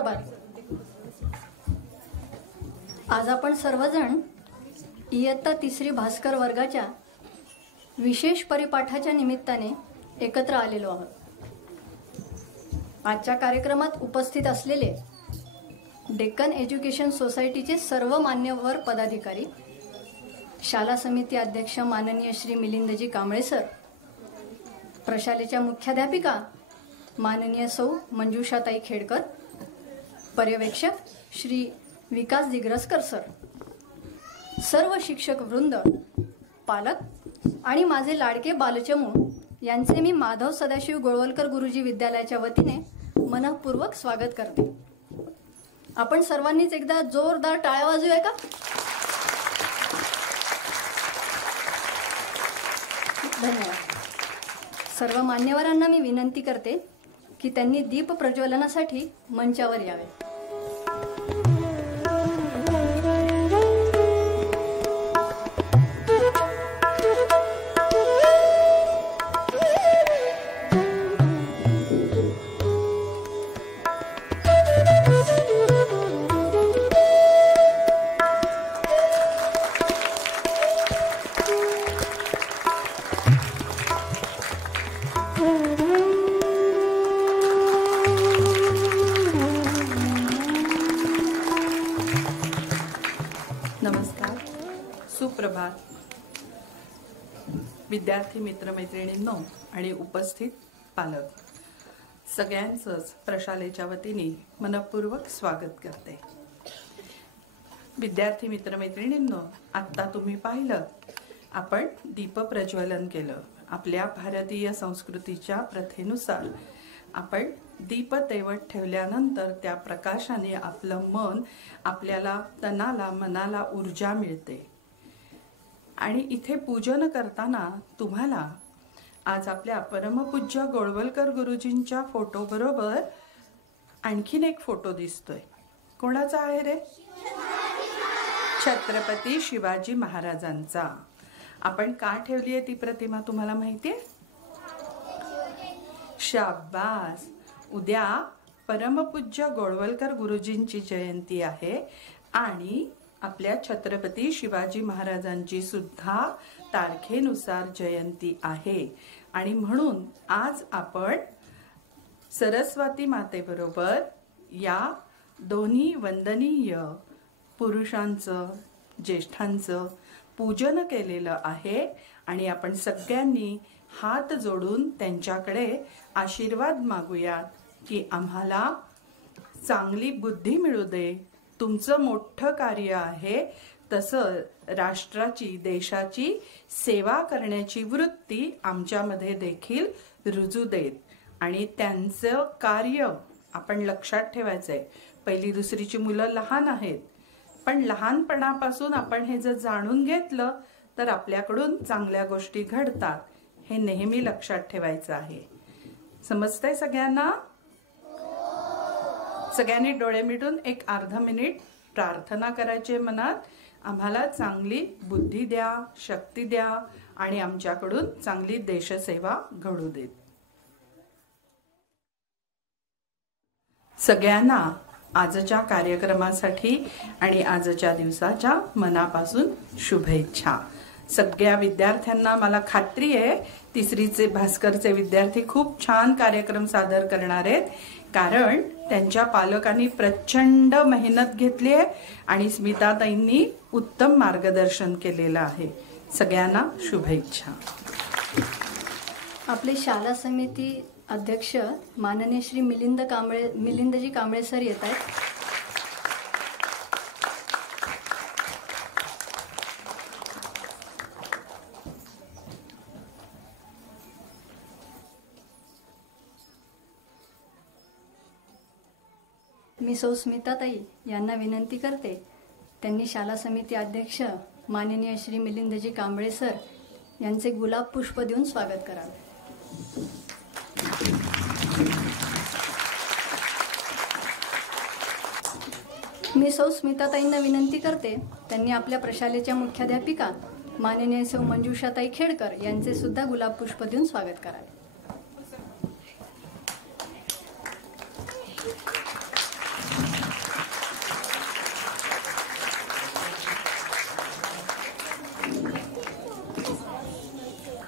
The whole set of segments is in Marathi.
सुप्रभात. आज आपण सर्वजण इयत्ता 3री भास्कर वर्गाच्या विशेष परिपाठाच्या निमित्ताने एकत्र आलेलो आहोत. आजच्या कार्यक्रमात उपस्थित असलेले डेक्कन एज्युकेशन सोसायटीचे सर्व मान्यवर पदाधिकारी, शाला समिती अध्यक्ष माननीय श्री मिलिंदजी कांबळे सर, प्रशालेच्या मुख्याध्यापिका माननीय सौ मंजुषाताई खेडकर, पर्यवेक्षक श्री विकास दिग्रसकर सर, सर्व शिक्षक वृंद, पालक आणि माझे लाडके बालचमू यांचे मी माधव सदाशिव गोळवलकर गुरुजी विद्यालयाच्या वतीने मनःपूर्वक स्वागत करते. आपण सर्वांनीच एकदा जोरदार टाळ्या वाजवूया का? धन्यवाद. सर्व मान्यवरांना मी विनंती करते की त्यांनी दीप प्रज्वलनासाठी मंचावर यावे. नमस्कार, सुप्रभात. विद्यार्थी मित्रमैत्रिणींनो आणि उपस्थित पालक सगळ्यांचंच प्रशालेच्या वतीने मनःपूर्वक स्वागत करते. विद्यार्थी मित्रमैत्रिणींनो, आत्ता तुम्ही पाहिलं, आपण दीप प्रज्वलन केलं. आपल्या भारतीय संस्कृतीच्या प्रथेनुसार आपण दीप तेवत ठेवल्यानंतर त्या प्रकाशाने आपलं मन, आपल्याला तनाला मनाला ऊर्जा मिळते. आणि इथे पूजन करताना तुम्हाला आज आपल्या परमपूज्य गोळवलकर गुरुजींच्या फोटो बरोबर आणखीन एक फोटो दिसतोय. कोणाचा आहे रे? छत्रपती शिवाजी महाराजांचा. आपण का ठेवली आहे ती प्रतिमा तुम्हाला माहितीये? शाबास. उद्या परमपूज्य गोळवलकर गुरुजींची जयंती आहे आणि आपल्या छत्रपती शिवाजी महाराजांची सुद्धा तारखेनुसार जयंती आहे. आणि म्हणून आज आपण सरस्वती मातेबरोबर या दोन्ही वंदनीय पुरुषांचं, ज्येष्ठांचं पूजन केलेलं आहे. आणि आपण सगळ्यांनी हात जोडून त्यांच्याकडे आशीर्वाद मागूयात की आम्हाला चांगली बुद्धी मिळू दे. तुमचं मोठं कार्य आहे, तसं राष्ट्राची, देशाची सेवा करण्याची वृत्ती आमच्यामध्ये देखील रुजू देत. आणि त्यांचं कार्य आपण लक्षात ठेवायचंय. 1ली 2रीची मुलं लहान आहेत, पण लहानपणापासून आपण हे जर जाणून घेतलं तर आपल्याकडून चांगल्या गोष्टी घडतात. हे नेहमी लक्षात ठेवायचं आहे. समजतंय सगळ्यांना? सगळ्यांनी डोळे मिटून एक अर्धा मिनिट प्रार्थना करायची मनात, आम्हाला चांगली बुद्धी द्या, शक्ती द्या आणि आमच्याकडून चांगली देशसेवा घडू देत. सगळ्यांना आजच्या कार्यक्रमासाठी आणि आजच्या दिवसाच्या मनापासून शुभेच्छा. सगळ्या विद्यार्थ्यांना मला खात्री आहे 3रीचे भास्करचे विद्यार्थी खूप छान कार्यक्रम सादर करणार आहेत, कारण त्यांच्या पालकांनी प्रचंड मेहनत घेतली आहे आणि स्मिताताईंनी उत्तम मार्गदर्शन केलेलं आहे. सगळ्यांना शुभेच्छा. आपले शाला समिती अध्यक्ष माननीय श्री मिलिंदजी कांबळे सर येत आहेत. मी सौ स्मिताताई यांना विनंती करते, त्यांनी शाला समिती अध्यक्ष माननीय श्री मिलिंदजी कांबळे सर यांचे गुलाब पुष्प देऊन स्वागत करावे. मी सौ स्मिताताईंना विनंती करते, त्यांनी आपल्या प्रशालेच्या मुख्याध्यापिका माननीय सौ मंजुषाताई खेडकर यांचे सुद्धा गुलाब पुष्प देऊन स्वागत करावे.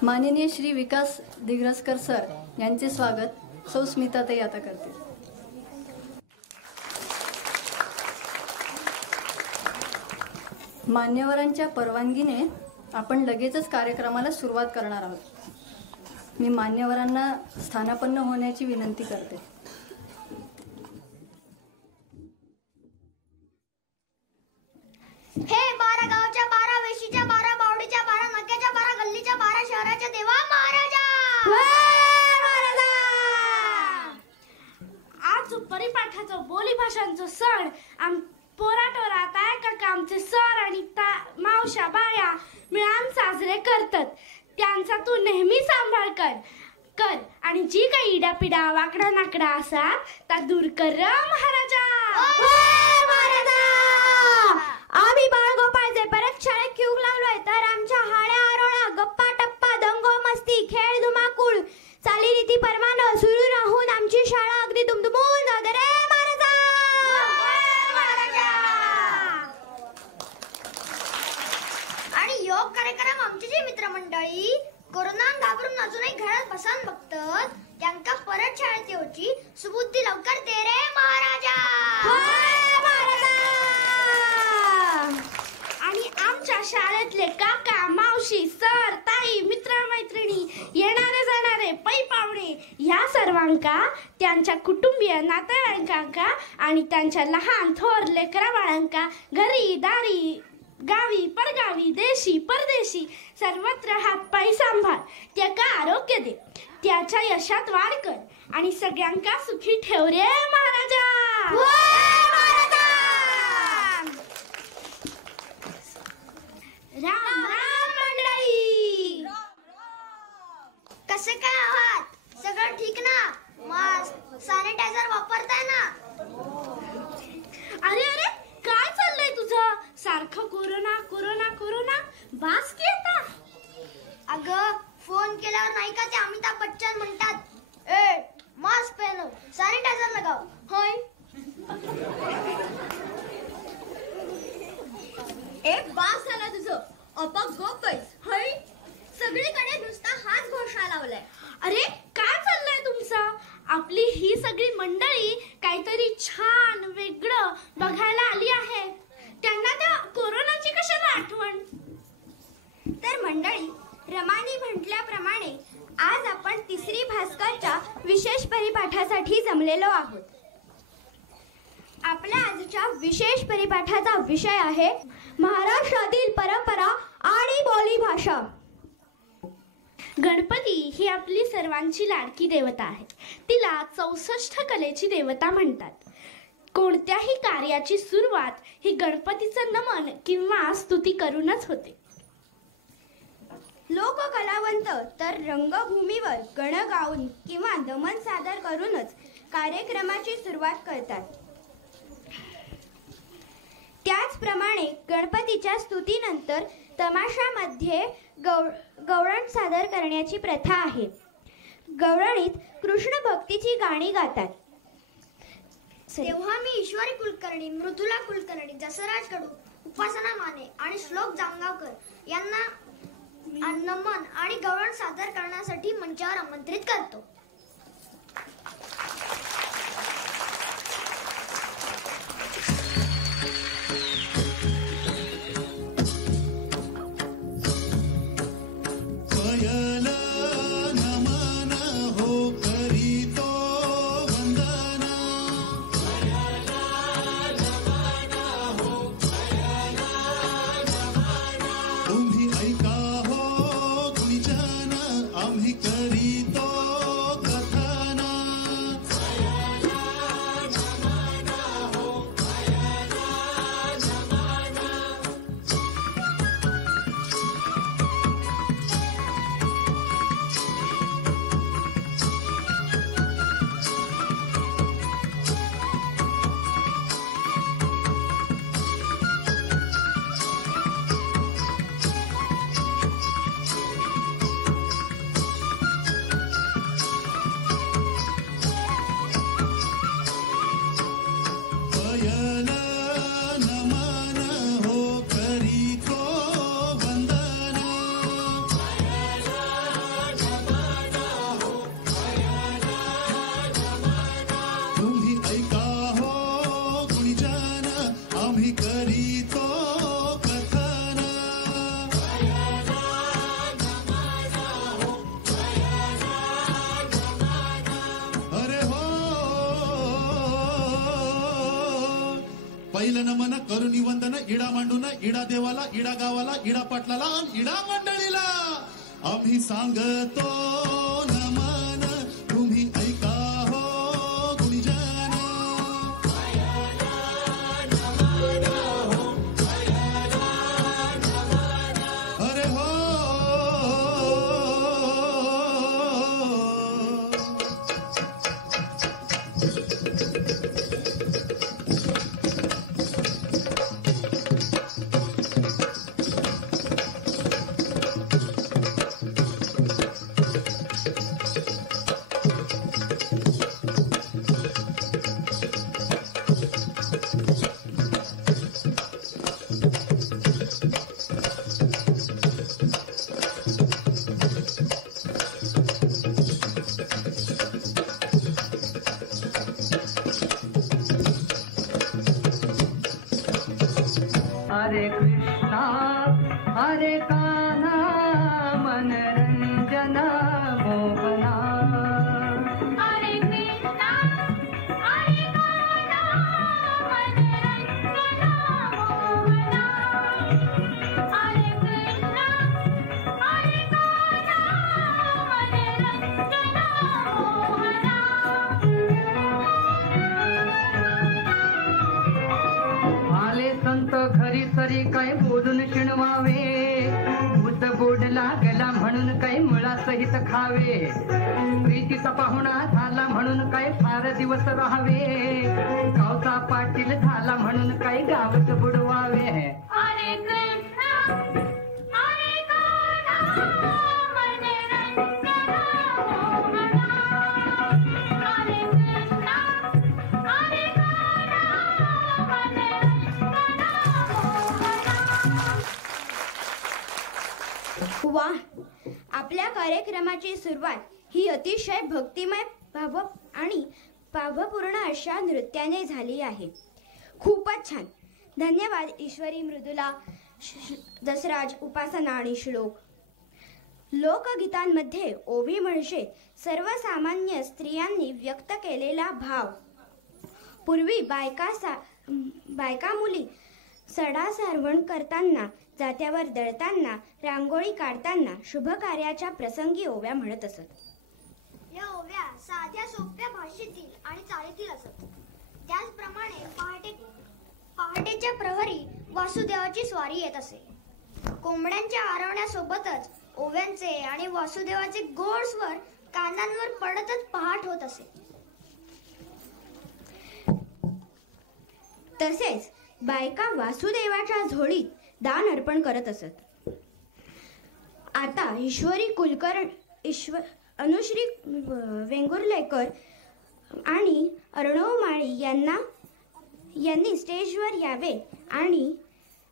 माननीय श्री विकास दिग्रसकर सर यांचे स्वागत सौ स्मिताताई आता करतील. मान्यवरांच्या परवानगीने आपण लगेचच कार्यक्रमाला सुरुवात करणार आहोत. मी मान्यवरांना स्थानापन्न होण्याची विनंती करते. हे 12 गावच्या 12 वेशीच्या 12 बावडीच्या 12 नाक्याच्या 12 गल्लीच्या 12 शहराच्या देवा महाराजा. आज परिपाठाचं बोली भाषांचं सण पोराटोरात ऐका आमचे सर आणि मावशा बाया मिळून साजरे करतात. त्यांचा तू नेहमी सांभाळ कर आणि जी काही इडापिडा वाकडा नाकडा असा त्या दूर कर महाराजा. आम्ही बाळगोपाळचे परत शाळेत क्यूक लावलोय तर आमच्या हाड्या आरोळा गप्पा टप्पा दंगो मस्ती खेळ धुमाकूळ चालीरीती परमानं सुरू राहून आमची शाळा अगदी दुमदुमून जाऊ दे रे महाराजा. आणि योग कार्यक्रम आमची जी मित्रमंडळी कोरोना घाबरून अजूनही घरात बसान बघतात त्यांका परत शाळेत येऊची सुबुद्धी लवकर दे रे महाराजा. आणि आमच्या शाळेतले काका मावशी सर ताई मित्रमैत्रिणी येणारे जाणारे पै पाहुणे या सर्वांका त्यांच्या कुटुंबीय नातेवाईकांका आणि त्यांच्या लहान थोर लेकरा बाळांका घरी दारी गावी परगावी देशी परदेशी सर्वत्र हात पाय सांभाळ त्याका आरोग्य दे त्याच्या यशात वाढ कर आणि सगळ्यांका सुखी ठेव रे महाराजा. राम राम मंडळी. कसे काय आहात? सगळं ठीक ना? मास्क सॅनिटायझर वापरताय ना? अरे अरे काय चाललंय तुझं? सारखं कोरोना कोरोना कोरोना बास की आता. अगं फोन केल्यावर नाही का ते अमिताभ बच्चन म्हणतात, ए मास्क पहनो सॅनिटायझर लगाओ. होय एक बास झाला तुझं अपा गप्पच. हय सगळीकडे नुसता हाच घोषणा लावलाय. अरे काय चाललंय तुमचं? आपली ही सगळी मंडळी काहीतरी छान वेगळं बघायला आली आहे. त्यांना त्या कोरोनाची कशाला आठवण? तर मंडळी रमानी म्हटल्याप्रमाणे आज आपण तिसरी भास्करच्या विशेष परिपाठासाठी जमलेलो आहोत. आपल्या आजच्या विशेष परिपाठाचा विषय आहे महाराष्ट्रातील परंपरा आणि बोली भाषा. गणपती ही आपली सर्वांची लाडकी देवता आहे. तिला 64 कलेची देवता म्हणतात. कोणत्याही कार्याची सुरुवात ही गणपतीचं नमन किंवा स्तुती करूनच होते. लोककलावंत तर रंगभूमीवर गण गाऊन किंवा दमन सादर करूनच कार्यक्रमाची सुरुवात करतात. त्याचप्रमाणे गणपतीच्या स्तुतीनंतर तमाशामध्ये गवळण सादर करण्याची प्रथा आहे. गवळणीत कृष्ण भक्तीची गाणी गातात. तेव्हा मी ईश्वरी कुलकर्णी, मृदुला कुलकर्णी, जसराज कडू, उपासना माने आणि श्लोक जामगावकर यांना नमन आणि गवळण सादर करण्यासाठी मंचावर आमंत्रित करतो. करील नमन करुणी वंदन इडा मांडून इडा देवाला इडा गावाला इडा पाटलाला आणि इडा मंडळीला आम्ही सांगतो नमन तुम्ही ऐका हो गुणीजन. अरे हो हरे कृष्णा हरे कान्हा मनरंजन मोहना. हरे कृष्णा हरे कान्हा मनरंजन मोहना. हरे कृष्णा हरे कान्हा मनरंजन मोहना. आले संत घरी सरी काय बोलून शिणवावे. भूत गोड लागला म्हणून काय मुळासहित खावे. प्रीतीचा पाहुणा झाला म्हणून काय फार दिवस राहावे. गावचा पाटील झाला म्हणून काय गावच बुडवावे. हरे कृष्णा हरे कान्हा मनरंजन मोहना. हरे कृष्णा हरे कान्हा मनरंजन मोहना. वा, आपल्या कार्यक्रमाची सुरुवात ही अतिशय भक्तिमय आणि भावपूर्ण अशा नृत्याने झाली आहे. खूपच छान. धन्यवाद ईश्वरी, मृदुला, दसराज, उपासना आणि श्लोक. लोकगीतांमध्ये ओवी म्हणजे सर्वसामान्य स्त्रियांनी व्यक्त केलेला भाव. पूर्वी बायका मुली सडा सारवण करताना, जात्यावर दळताना, रांगोळी काढताना, शुभ कार्याच्या प्रसंगी ओव्या म्हणत असत. या ओव्या साध्या सोप्या भाषेतील आणि चालीतील असत. त्याचप्रमाणे पहाटेच्या प्रहरी वासुदेवाची स्वारी येत असे. कोंबड्यांच्या आरवण्यासोबतच ओव्यांचे आणि वासुदेवाचे गोड स्वर कानांवर पडतच पहाट होत असे. तसेच बायका वासुदेवाच्या झोळीत दान अर्पण करत असत. आता अनुश्री वेंगुर्लेकर आणि अर्णव माळी यांनी स्टेजवर यावे आणि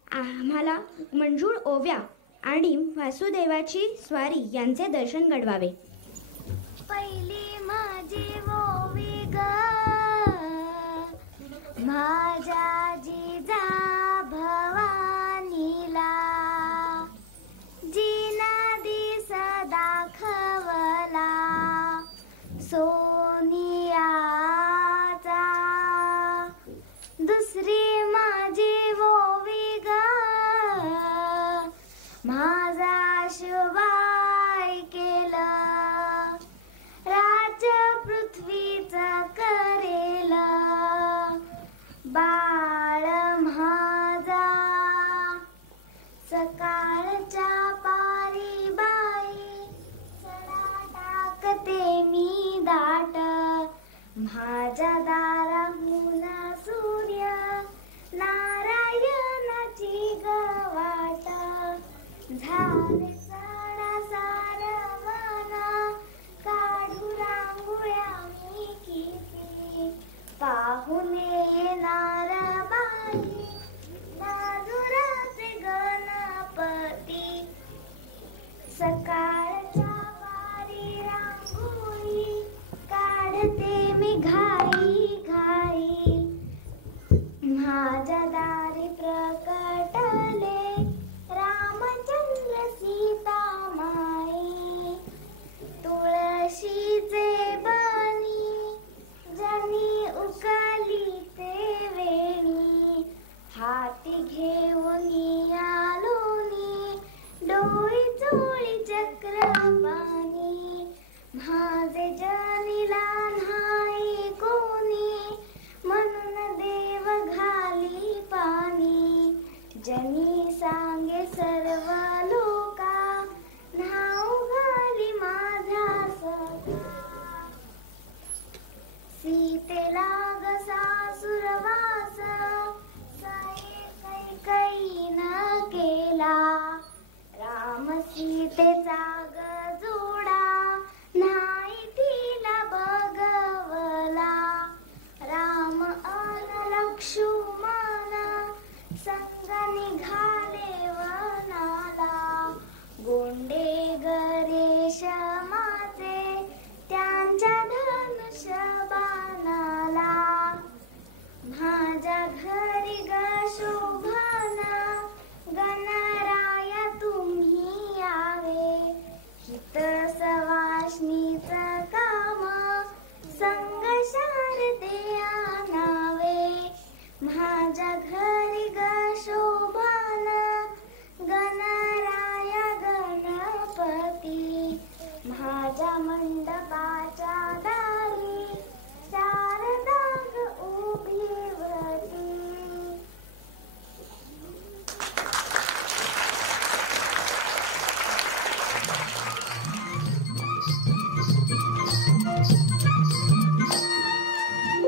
आम्हाला मंजूळ ओव्या आणि वासुदेवाची स्वारी यांचे दर्शन घडवावे. पहिली माझी ओवी ग माझ्या जिजा भवानीला, जिना दिस दाखवला सोनियाचा. दुसरी माझी ओवी ग माझा शिवाय केलं, राज्य पृथ्वीच करेल बाळ माझा. सकाळच्या पारी बाई सडा टाकते मी दाट, माझ्या दाराहून सूर्य नारायणाची गवाट. झाले सडा सारवना काढू रांगोळ्या मी किती, पाहुणे येणार बाई नाजुराचे गणपती. सकाळच्या वारी रांगोळी काढते मी घाई मंडपाच्या दारी शारदाग उभी व्रती.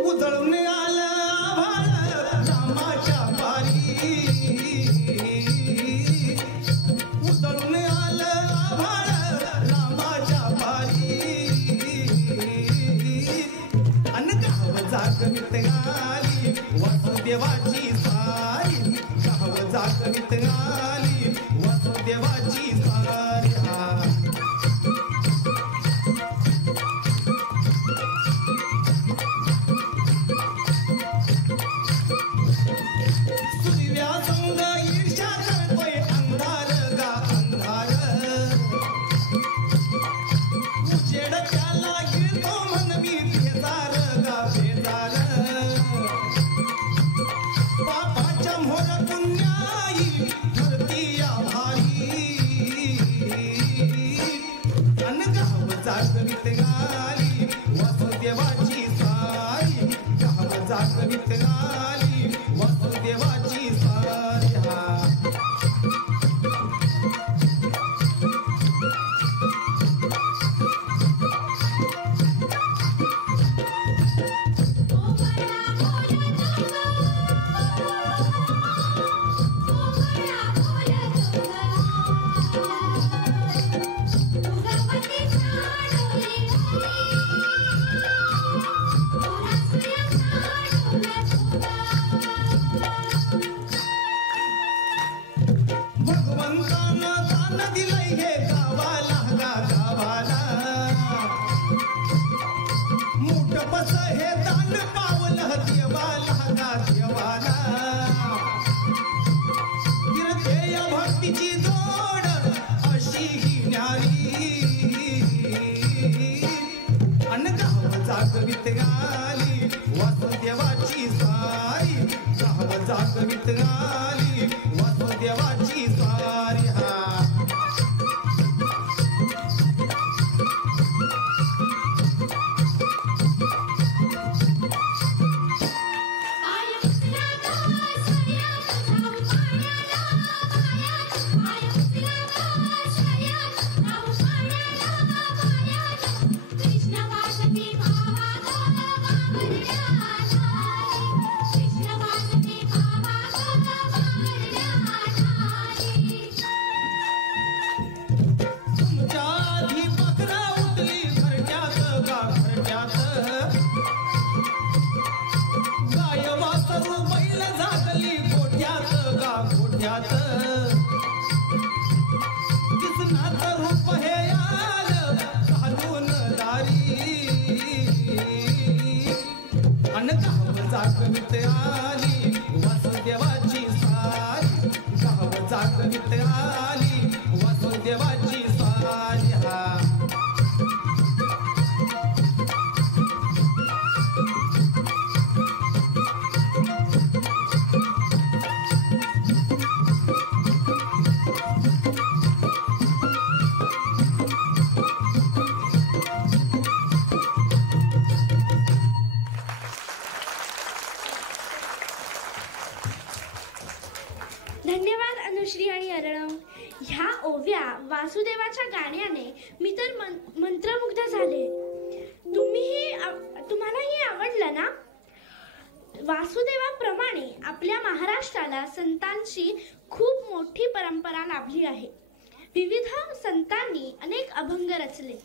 उजळून आलं आभाळ रामाच्या पारी, उजळून आलं आभाळ रामाच्या पारी. अन गाव जागवित आली वासुदेवाची सारी, गाव जागवित आली वासुदेवाची सारी. सूर्यासंग ईर्ष्या करतोय अंधार गा अंधार, उजेड त्याला गिळतो म्हणवी भेजार गा भेजार. पापाच्या मोर पुण्याई ठरती आभारी, अन गाव जागवित आली वासुदेवाची सारी, गाव जागवित आली वासुदेवाची सारी. भगवंतानं दान दिलंय हे गावाला गा गावाला, मोठपस हे दान पावलं देवाला गा देवाला. कीर्तेय भक्तीची जोड अशी ही न्यारी, अन गाव जागवित आली वासुदेवाची सारी, गाव जागवित आली वासुदेवाची सारी. तुमच्या आधी बकरा उठली घरट्यात गा घरट्यात, गाय वासरू बैल झाकली गोठ्यात गा गोठ्यात. किसनात रूप हे आलं घालून दारी, अन गाव जागवित आली वासुदेवाची सारी, गाव जागवित आली वासुदेवाची सारी. धन्यवाद अनुश्री आणि अर्णव. ह्या ओव्या वासुदेवाच्या गाण्याने मी तर मंत्रमुग्ध झाले. तुम्हालाही आवडलं ना? वासुदेवाप्रमाणे आपल्या महाराष्ट्राला संतांची खूप मोठी परंपरा लाभली आहे. विविध संतांनी अनेक अभंग रचले.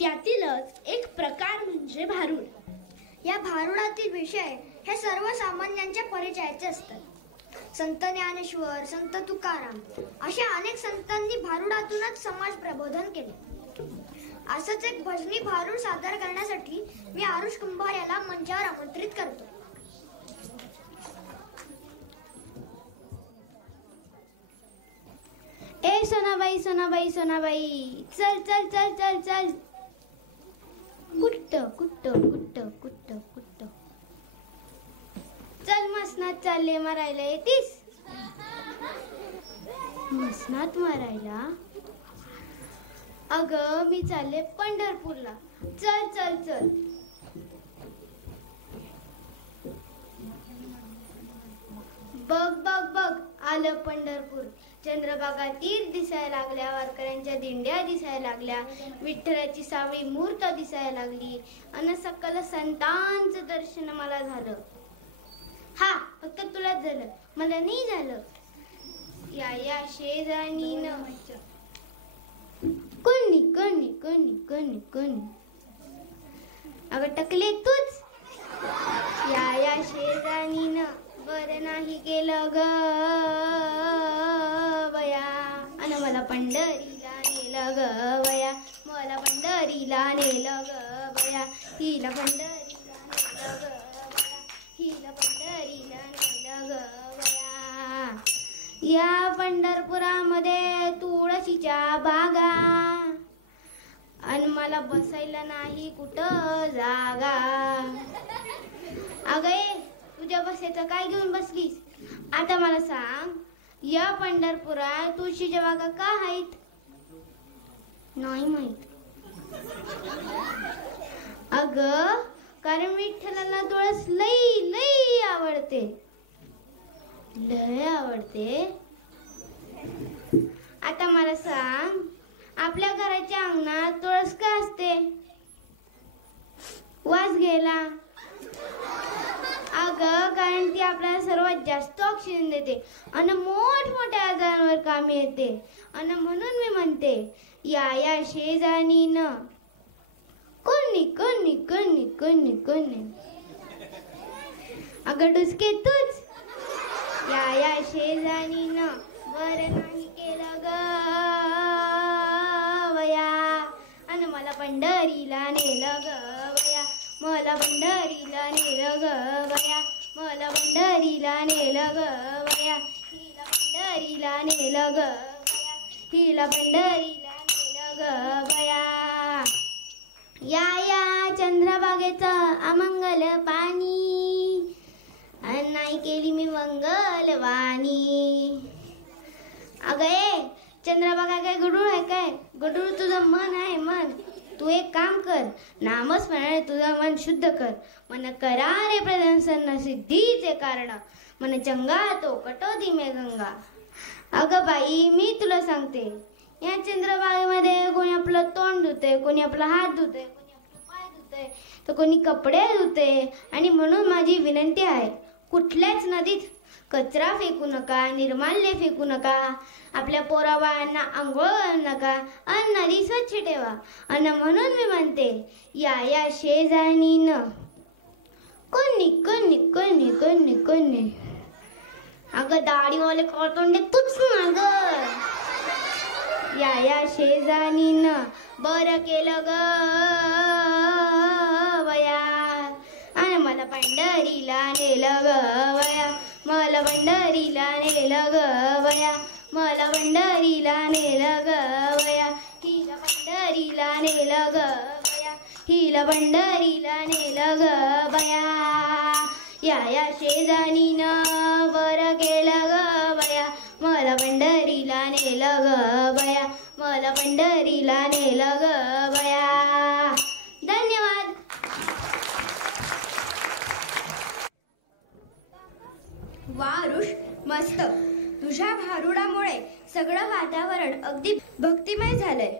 त्यातीलच एक प्रकार म्हणजे भारुड. या भारुडातील विषय हे सर्वसामान्यांच्या परिचयाचे असतात. संत ज्ञानेश्वर, संत तुकाराम अशा अनेक संतांनी भारुडातूनच समाज प्रबोधन केले. असंच एक भजनी भारुड सादर करण्यासाठी मी आरुष कुंभार याला मंचावर आमंत्रित करतो. ए सोनाबाई सोनाबाई सोनाबाई, चल चल चल चल चल. कुट्ट कुट्ट कुट्ट कुट्ट कुट्ट. चल मसनात चालले मारायला येतीस? मसनात मारायला? अगं मी चालले पंढरपूरला. चल चल चल. बघ बघ बघ आलं पंढरपूर. चंद्रभागा तीर दिसायला लागल्या, वारकऱ्यांच्या दिंड्या दिसायला लागल्या, विठ्ठलाची सावळी मूर्त दिसायला लागली अन सकल संतांचं दर्शन मला झालं. हा फक्त तुलाच झालं, मला नाही झालं. या शेजानीन कोणी कोणी कोणी कोणी कोणी अगं टकले तूच. या शेजानीन बरं नाही गेलं ग बया अन मला पंढरीला नेलं ग बया, मला पंढरीला नेलं ग बया, हिला पंढरीला नेलं ग बया, हिला पंढरीला नेलं ग बया. या पंढरपुरामध्ये तुळशीच्या बागा अन मला बसायला नाही कुठं जागा. अगं तुझ्या बसायचं काय घेऊन बसलीस? आता मला सांग, या पंढरपुरात तुळशीच्या बागा का आहेत? नाही माहित. अगं कारण विठ्ठलाला तुळस लई लई आवडते, लय आवडते. आता मला सांग, आपल्या घराच्या अंगणात तुळस का असते? वास घ्यायला. अगं कारण ती आपल्याला सर्वात जास्त ऑक्सिजन देते आणि मोठमोठ्या आजारांवर कामी येते. आणि म्हणून मी म्हणते, या शेजानीन कोणी कोणी कोणी कोणी कोणी अगं डुसके तूच. या शेजानीन बरं नाही केलं ग बया अन मला पंढरीला नेलं ग बया, मला पंढरीला नेलं ग बया, मला पंढरीला नेलं ग बया, हिला पंढरीला नेलं ग बया, हिला पंढरीला नेलं ग बया. या चंद्रभागेचं अमंगल पाणी अन नाही केली मी मंगलवाणी. अगं चंद्रभागा काय गडूळ आहे काय? गडूळ तुझं मन आहे मन. तू एक काम कर, नामस्मरणाने तुझं मन शुद्ध कर. मन करा रे प्रदर्शन सिद्धीचे कारण, मन चंगा तो कटोती मे गंगा. अगं बाई मी तुला सांगते, या चंद्रभागेमध्ये कोणी आपलं तोंड धुते, कोणी आपला हात धुते, कोणी आपलं पाय धुते, तर कोणी कपडे धुते. आणि म्हणून माझी विनंती आहे, कुठल्याच नदीत कचरा फेकू नका, निर्माल्य फेकू नका, आपल्या पोराबाळांना आंघोळ घालू नका आणि नदी स्वच्छ ठेवा. आणि म्हणून मी म्हणते, या शेजानीन कोणी कोणी कोणी कोणी कोणी अगं दाढीवाले कॉटोंडे तूच ना ग. या शेजानीन बरं केलं ग बया आणि मला पंढरीला नेलं ग बया, मला पंढरीला नेलं ग बया, मला पंढरीला नेलं ग बया, हिला पंढरीला नेलं ग बया, हिला पंढरीला नेलं ग बया. या शेजानीन बरं केलं ग बया, मला पंढरीला नेलं ग बया, मला पंढरीला नेलं ग बया. धन्यवाद. वा ऋष, मस्त. तुझ्या भारुडामुळे सगळं वातावरण अगदी भक्तिमय झालंय.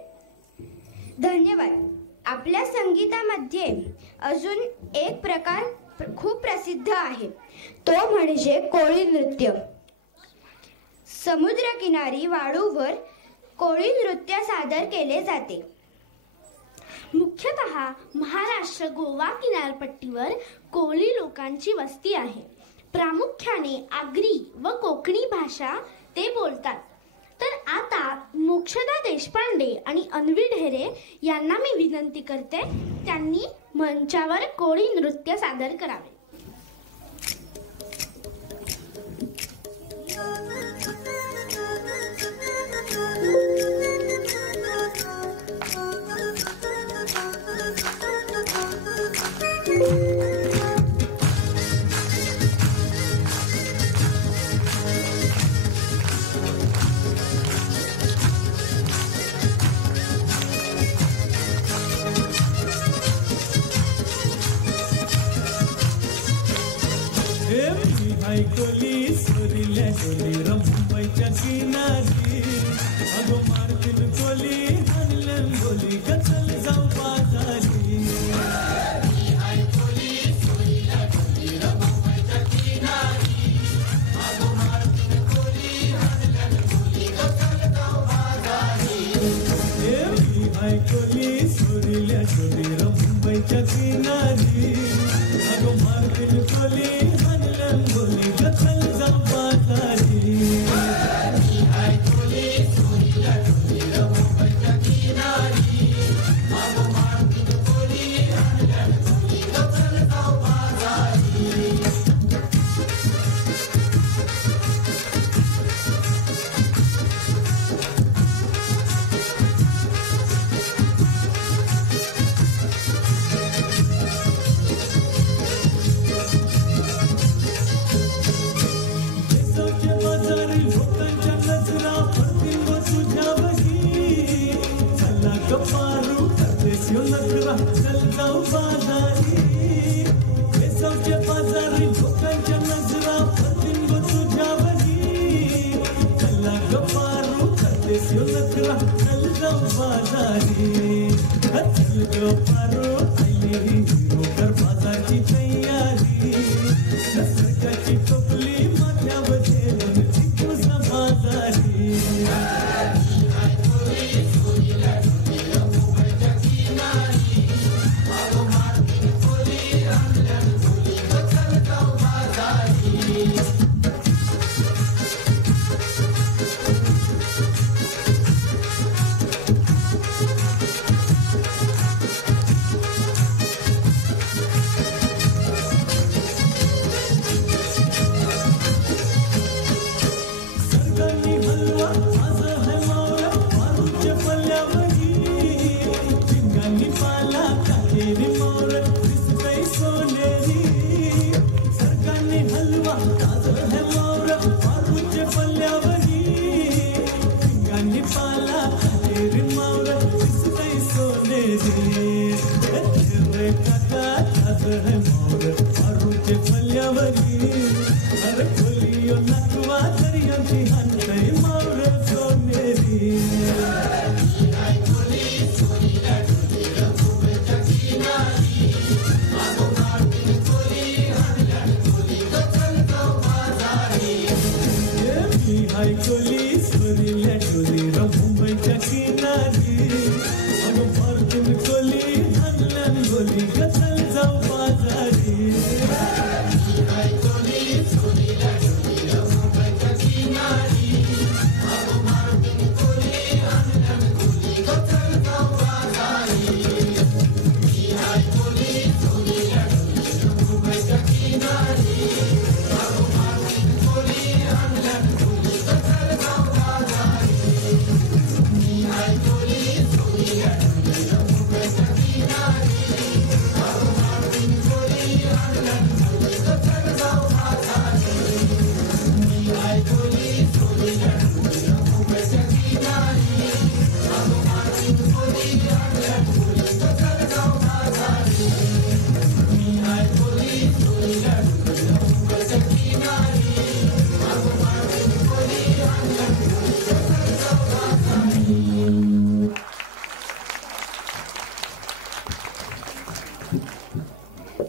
धन्यवाद. आपल्या संगीतामध्ये अजून एक प्रकार खूप प्रसिद्ध आहे, तो म्हणजे कोळी नृत्य. समुद्रकिनारी वाळूवर कोळी नृत्य सादर केले जाते. मुख्यतः महाराष्ट्र गोवा किनारपट्टीवर कोळी लोकांची वस्ती आहे. प्रामुख्याने आगरी व कोकणी भाषा ते बोलतात. तर आता मोक्षदा देशपांडे आणि अन्वी ढेरे यांना मी विनंती करते, त्यांनी मंचावर कोळी नृत्य सादर करावे. ऐकली सोरील्या डोली रंबाईच्या किनारी अगो मारतील कोली हनलन बोली गचल जाऊ बाजारी ऐकली सोरील्या डोली रंबाईच्या किनारी अगो मारतील कोली हनलन बोली गचल जाऊ बाजारी बाजारची तयारी दसऱ्याची टोपली माथ्यावर ठेवून चिकूसा बाजारी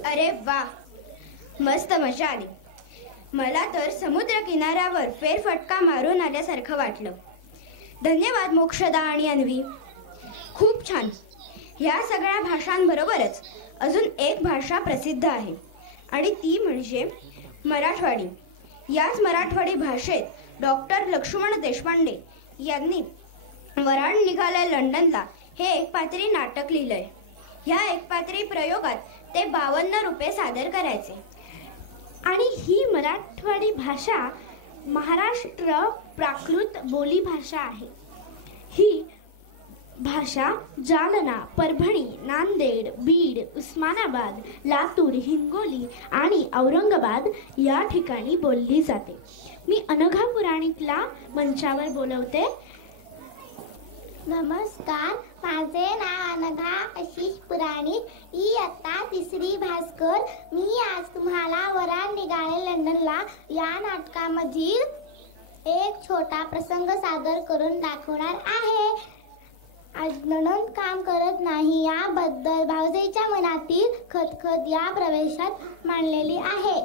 अरे वा, मस्त मजा आली. मला तर समुद्र किनाऱ्यावर फेरफटका मारून आल्यासारखं वाटलं. धन्यवाद मोक्षदा आणि अन्वी, खूप छान. ह्या सगळ्या भाषांबरोबरच अजून एक भाषा प्रसिद्ध आहे आणि ती म्हणजे मराठवाडी. याच मराठवाडी भाषेत डॉक्टर लक्ष्मण देशपांडे यांनी वराड निघालंय लंडनला हे एकपात्री नाटक लिहिलंय. ह्या एकपात्री प्रयोगात ते 52 रुपये सादर करायचे. आणि ही मराठवाडी भाषा महाराष्ट्र प्राकृत बोली भाषा आहे. ही भाषा जालना, परभणी, नांदेड, बीड, उस्मानाबाद, लातूर, हिंगोली आणि औरंगाबाद या ठिकाणी बोलली जाते. मी अनघा पुराणिकला मंचावर बोलवते. नमस्कार, माझे नाव अनघा आशिष पुराणिक, इयत्ता 3री भास्कर. मी आज तुम्हाला वराड निघाले लंडनला या नाटकामधील एक छोटा प्रसंग सादर करून दाखवणार आहे. आज नणंद काम करत नाही याबद्दल भाऊजाईच्या मनातील खदखद या प्रवेशात मांडलेली आहे.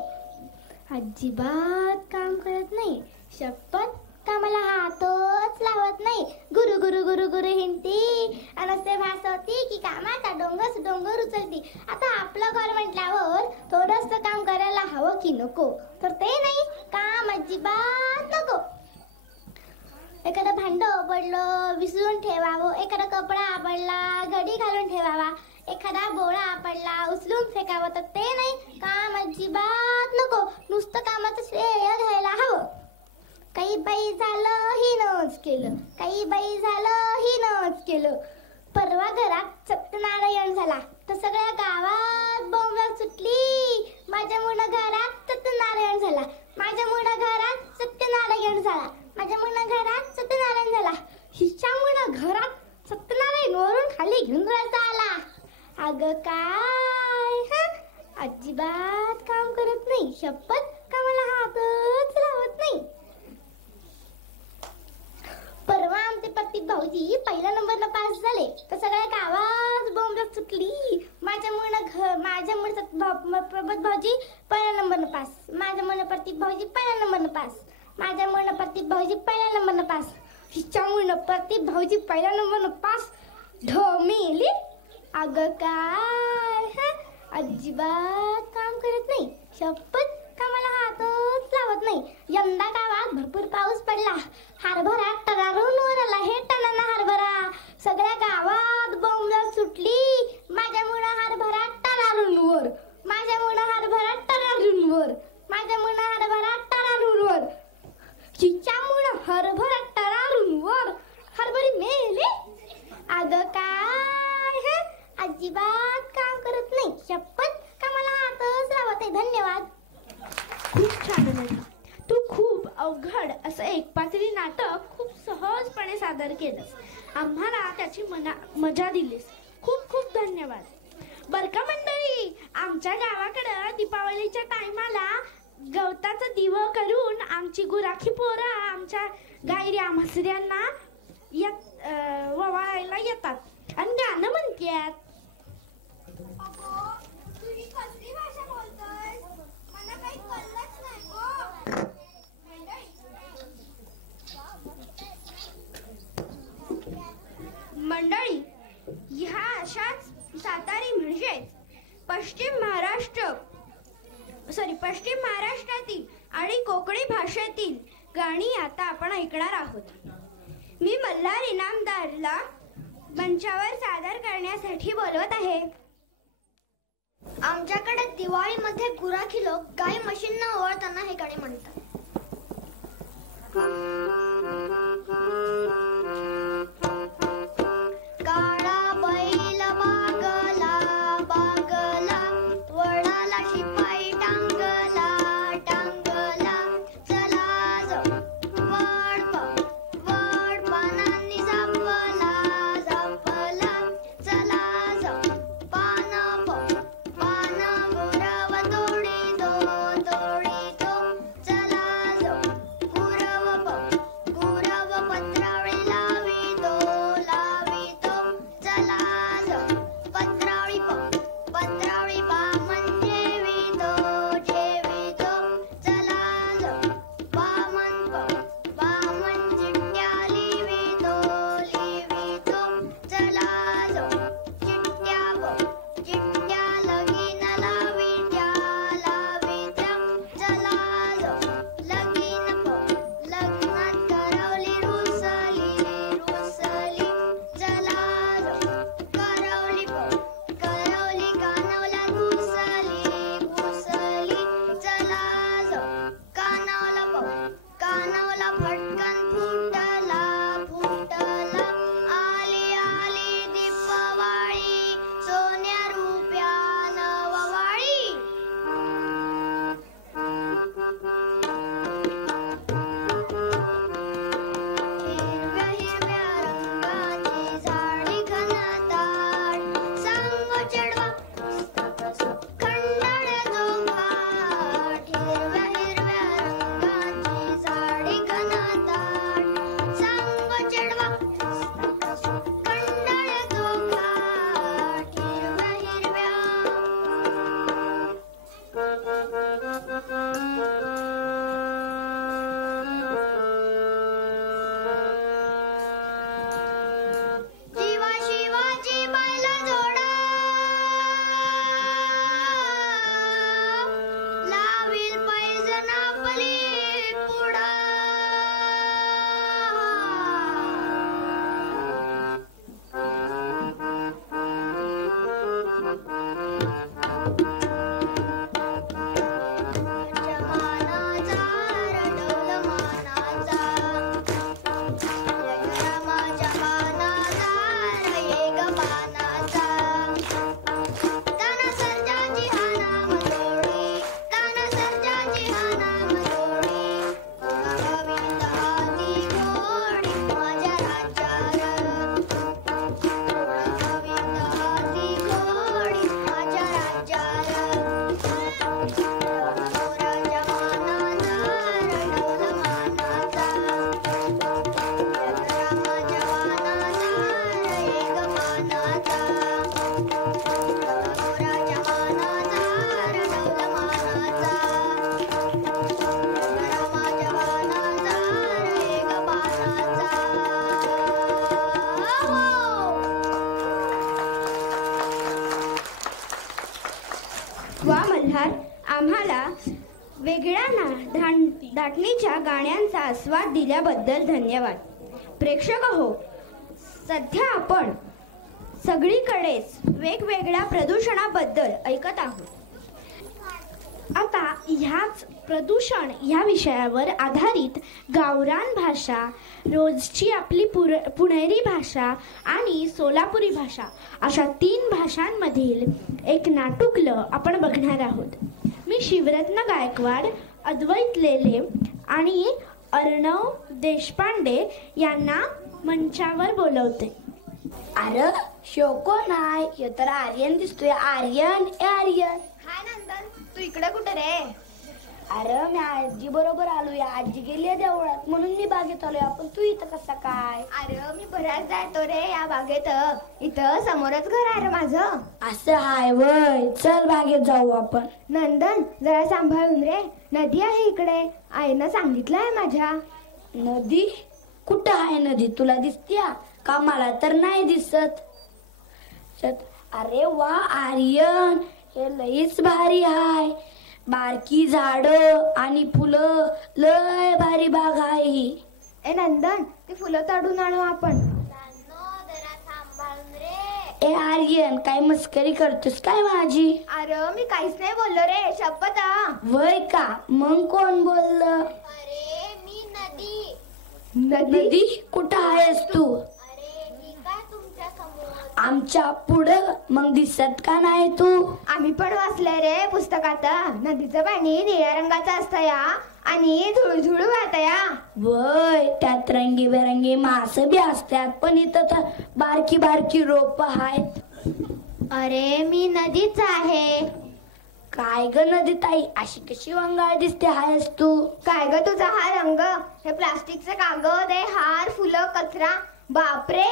अजिबात काम करत नाही, शपथ कामाला हातच लावत नाही. गुरु गुरु गुरु गुरु हिंडती अनसे भासवती की कामाचा डोंगर डोंगर उचलती. आता आपलं घर म्हटल्यावर थोडंसं काम करायला हवं की नको? तर ते नाही, काम अजिबात नको. एखादं भांड पडलं विसरून ठेवावं, एखादा कपडा पडला घडी घालून ठेवावा, एखादा बोळा पडला उचलून फेकावं. तर ते नाही, काम अजिबात नको. नुसतं कामाचं श्रेय घ्यायला हवं. काही बाई झालं हिनंच केलं, काही बाई झालं हिनंच केलं. परवा घरात सत्यनारायण झाला तर सगळ्या गावात बोंबल सुटली. माझ्यामुळं घरात सत्यनारायण झाला, माझ्यामुळं घरात सत्यनारायण झाला, माझ्यामुळं घरात सत्यनारायण झाला. हिच्यामुळं घरात सत्यनारायण वरून खाली घेऊन आला. अगं काय अजिबात काम करत नाही, शपथ कामाला हातच लावत नाही. परवा आमचे प्रतीक भाऊजी पहिल्या नंबरला पास झाले तर सगळ्या गावात बोंबलत सुटली. माझ्यामुळे प्रबोध भाऊजी पहिल्या नंबरनं पास, माझ्यामुळे प्रतीक भाऊजी पहिल्या नंबरनं पास, माझ्यामुळे प्रतीक भाऊजी पहिल्या नंबरनं पास. हिच्यामुळे प्रतीक भाऊजी पहिल्या नंबरनं पास. ढमेली. अगं काय अजिबात काम करत नाही, शपथ कामाला हातच लावत नाही. यंदा गावात भरपूर पाऊस पडला, हरभरा टनारून वर आला. हे टनाना हरभरा सगळ्या गावात बोंबलत सुटली. माझ्यामुळं हरभरा टनारून वर, माझ्यामुळं हरभरा टनारून वर, माझ्यामुळं हरभरा टनारून वर. हिच्यामुळं हरभरा टनारून वर. हरभरी मेली. अगं काय अजिबात काम करत नाही, शपथ कामाला हातच लावत आहे. धन्यवाद. खूप छान आहे. तू खूप अवघड असं एकपात्री नाटक खूप सहजपणे सादर केलंस. आम्हाला त्याची मजा दिलीस. खूप खूप धन्यवाद. बर का मंडळी, आमच्या गावाकडं दीपावलीच्या टायमाला गवताचं दिवं करून आमची गुराखी पोरं आमच्या गायऱ्या म्हसऱ्यांना ववाळायला येतात आणि गाणं म्हणतात. मंडळी, ह्या अशाच सातारी म्हणजेच पश्चिम महाराष्ट्रातील आणि कोकणी भाषेतील गाणी आता आपण ऐकणार आहोत. मी मल्हार इनामदारला मंचावर सादर करण्यासाठी बोलवत आहे. आमच्याकडे दिवाळीमध्ये गुराखी लोक गाई म्हशींना ओवाळताना हे गाणे म्हणतात. काळा बैल बागला बागला, वडाला शिपाई टांगला टांगला. चला वड पानांनी झापला झापला. चला पान गुरव तोडी दो. चला गुरव आधार आम्हाला वेगळ्या धाटणीच्या गाण्यांचा आस्वाद दिल्याबद्दल धन्यवाद. प्रेक्षक हो, सध्या आपण सगळीकडेच वेगवेगळ्या प्रदूषणाबद्दल ऐकत आहोत. आता ह्याच प्रदूषण या विषयावर आधारित गावरान भाषा, रोजची आपली पुणेरी भाषा आणि सोलापुरी भाषा अशा 3 भाषांमधील एक नाटुकलं आपण बघणार आहोत. मी शिवरत्न गायकवाड, अद्वैत लेले आणि अर्णव देशपांडे यांना मंचावर बोलवते. अरे शो कोण आहे? हे तर आर्यन दिसतोय. आर्यन आर्यन. हाय नंदन, तू इकडे कुठे रे? अरे मी आजी बरोबर आलोय. आजी गेली देवळात म्हणून मी बागेत आलोय. आपण तू इथं कसा काय? अरे मी बऱ्याच जातो रे या बागेत. इथं समोरच घर आहे रे माझं. असं हाय वय. चल बागेत जाऊ आपण. नंदन जरा सांभाळून रे, नदी आहे इकडे. आईनं सांगितलंय माझ्या. नदी? कुठं आहे नदी? तुला दिसत्या का? मला तर नाही दिसत. अरे वा आर्यन, हे लईच भारी आहे. बारकी झाडं आणि फुलं, लय भारी बाग आहे. ए नंदन, ती फुलं तोडून आणू आपण. ए आर्यन, काय मस्करी करतोस काय माझी? अरे मी काहीच नाही बोललो रे, शपथ. वय का? मग कोण बोललं? अरे मी नदी. नदी? कुठं आहेस तू? अरे मी काय तुमच्या समोर. आमच्या पुढं? मग दिसत का नाही तू? आम्ही पण वाचलंय रे पुस्तकात. नदीचं पाणी निळ्या रंगाचं असतं या आणि झुळझुळ वाहत या. वय, त्यात रंगीबेरंगी मासे बी असतात. पण इथं तर बारकी बारकी रोप आहेत. अरे मी नदीच आहे. काय ग नदी ताई, अशी कशी वंगाळ दिसते आहेस तू? काय ग तुझा हा रंग? हे प्लास्टिकचे कागद, हे हार, फुलं, कचरा. बापरे,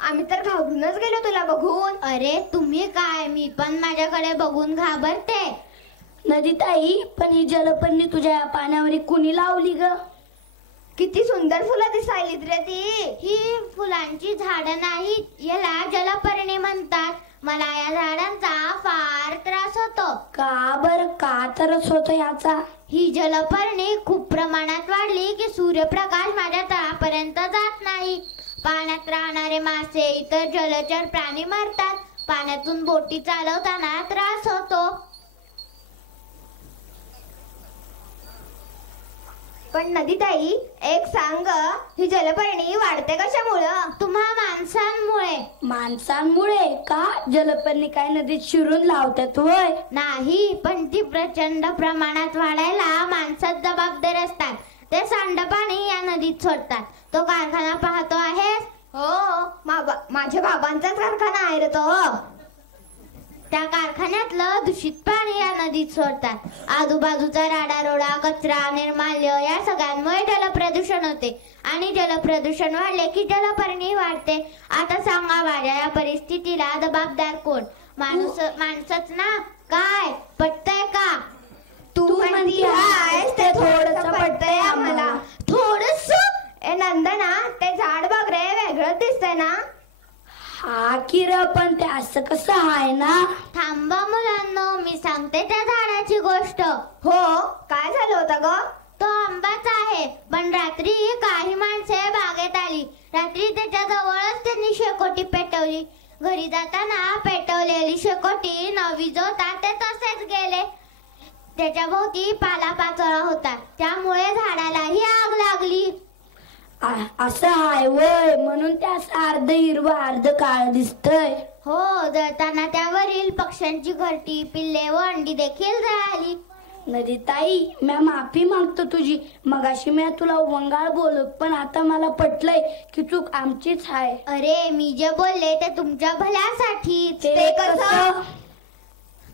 आम्ही तर घाबरूनच गेलो तुला बघून. अरे तुम्ही काय, मी पण माझ्याकडे बघून घाबरते. नदी ताई, पण ही जलपर्णी तुझ्या या पाण्यावर कुणी लावली ग? किती सुंदर फुलं दिसायलीत रे ती. ही फुलांची झाडं नाहीत, याला जलपर्णी म्हणतात. मला या झाडांचा फार त्रास होतो. का बर? का त्रास होतो याचा? ही जलपर्णी खूप प्रमाणात वाढली की सूर्यप्रकाश माझ्या तळापर्यंत जात नाही. पाण्यात राहणारे मासे, इतर जलचर प्राणी मरतात. पाण्यातून बोटी चालवताना त्रास होतो. पण नदीताई, एक सांग, ही जलपर्णी वाढते कशामुळं? तुम्हा माणसांमुळे. माणसांमुळे का? जलपर्णी काय नदीत शिरून लावतात वय? नाही, पण ती प्रचंड प्रमाणात वाढायला माणसात जबाबदार असतात. ते सांडपाणी या नदीत सोडतात. तो कारखाना पाहतो आहेस? हो, माझ्या बाबांचाच कारखाना आहे रे तो. त्या कारखान्यातलं दूषित पाणी या नदीत सोडतात. आजूबाजूचा राडारोडा, कचरा, निर्माल्य या सगळ्यांमुळे जलप्रदूषण होते. आणि जलप्रदूषण वाढले की जलपर्णी वाढते. आता सांगा, माझ्या या परिस्थितीला जबाबदार कोण? माणसंच ना? काय पटतंय का? तू म्हणती आहेस ते थोडंसं पटतंय आम्हाला. थोडस? ए नंदना, ते झाड बघ रे, वेगळंच दिसतंय ना. हा किर, पण ते असं कसं आहे ना? थांबा मुलांनो, मी सांगते त्या झाडाची गोष्ट. हो, काय झालं होतं ग? तो आंबाच आहे, पण रात्री काही माणसे बागेत आली. रात्री त्याच्या जवळच त्यांनी शेकोटी पेटवली. घरी जाताना पेटवलेली शेकोटी न विझवता ते तसेच गेले. त्याच्या भोवती पालापाचोळा होता, त्यामुळे झाडालाही आग लागली. असं आहे वय, म्हणून त्या अर्ध हिरवं अर्ध काळ दिसतंय. हो, जळताना त्यावरील पक्ष्यांची घरटी, पिल्ले व अंडी देखील जळाली. नदी ताई, मी माफी मागतो तुझी. मगाशी मी तुला वंगाळ बोलत, पण आता मला पटलंय की चूक आमचीच आहे. अरे मी जे बोलले ते तुमच्या भल्यासाठी. ते कसं?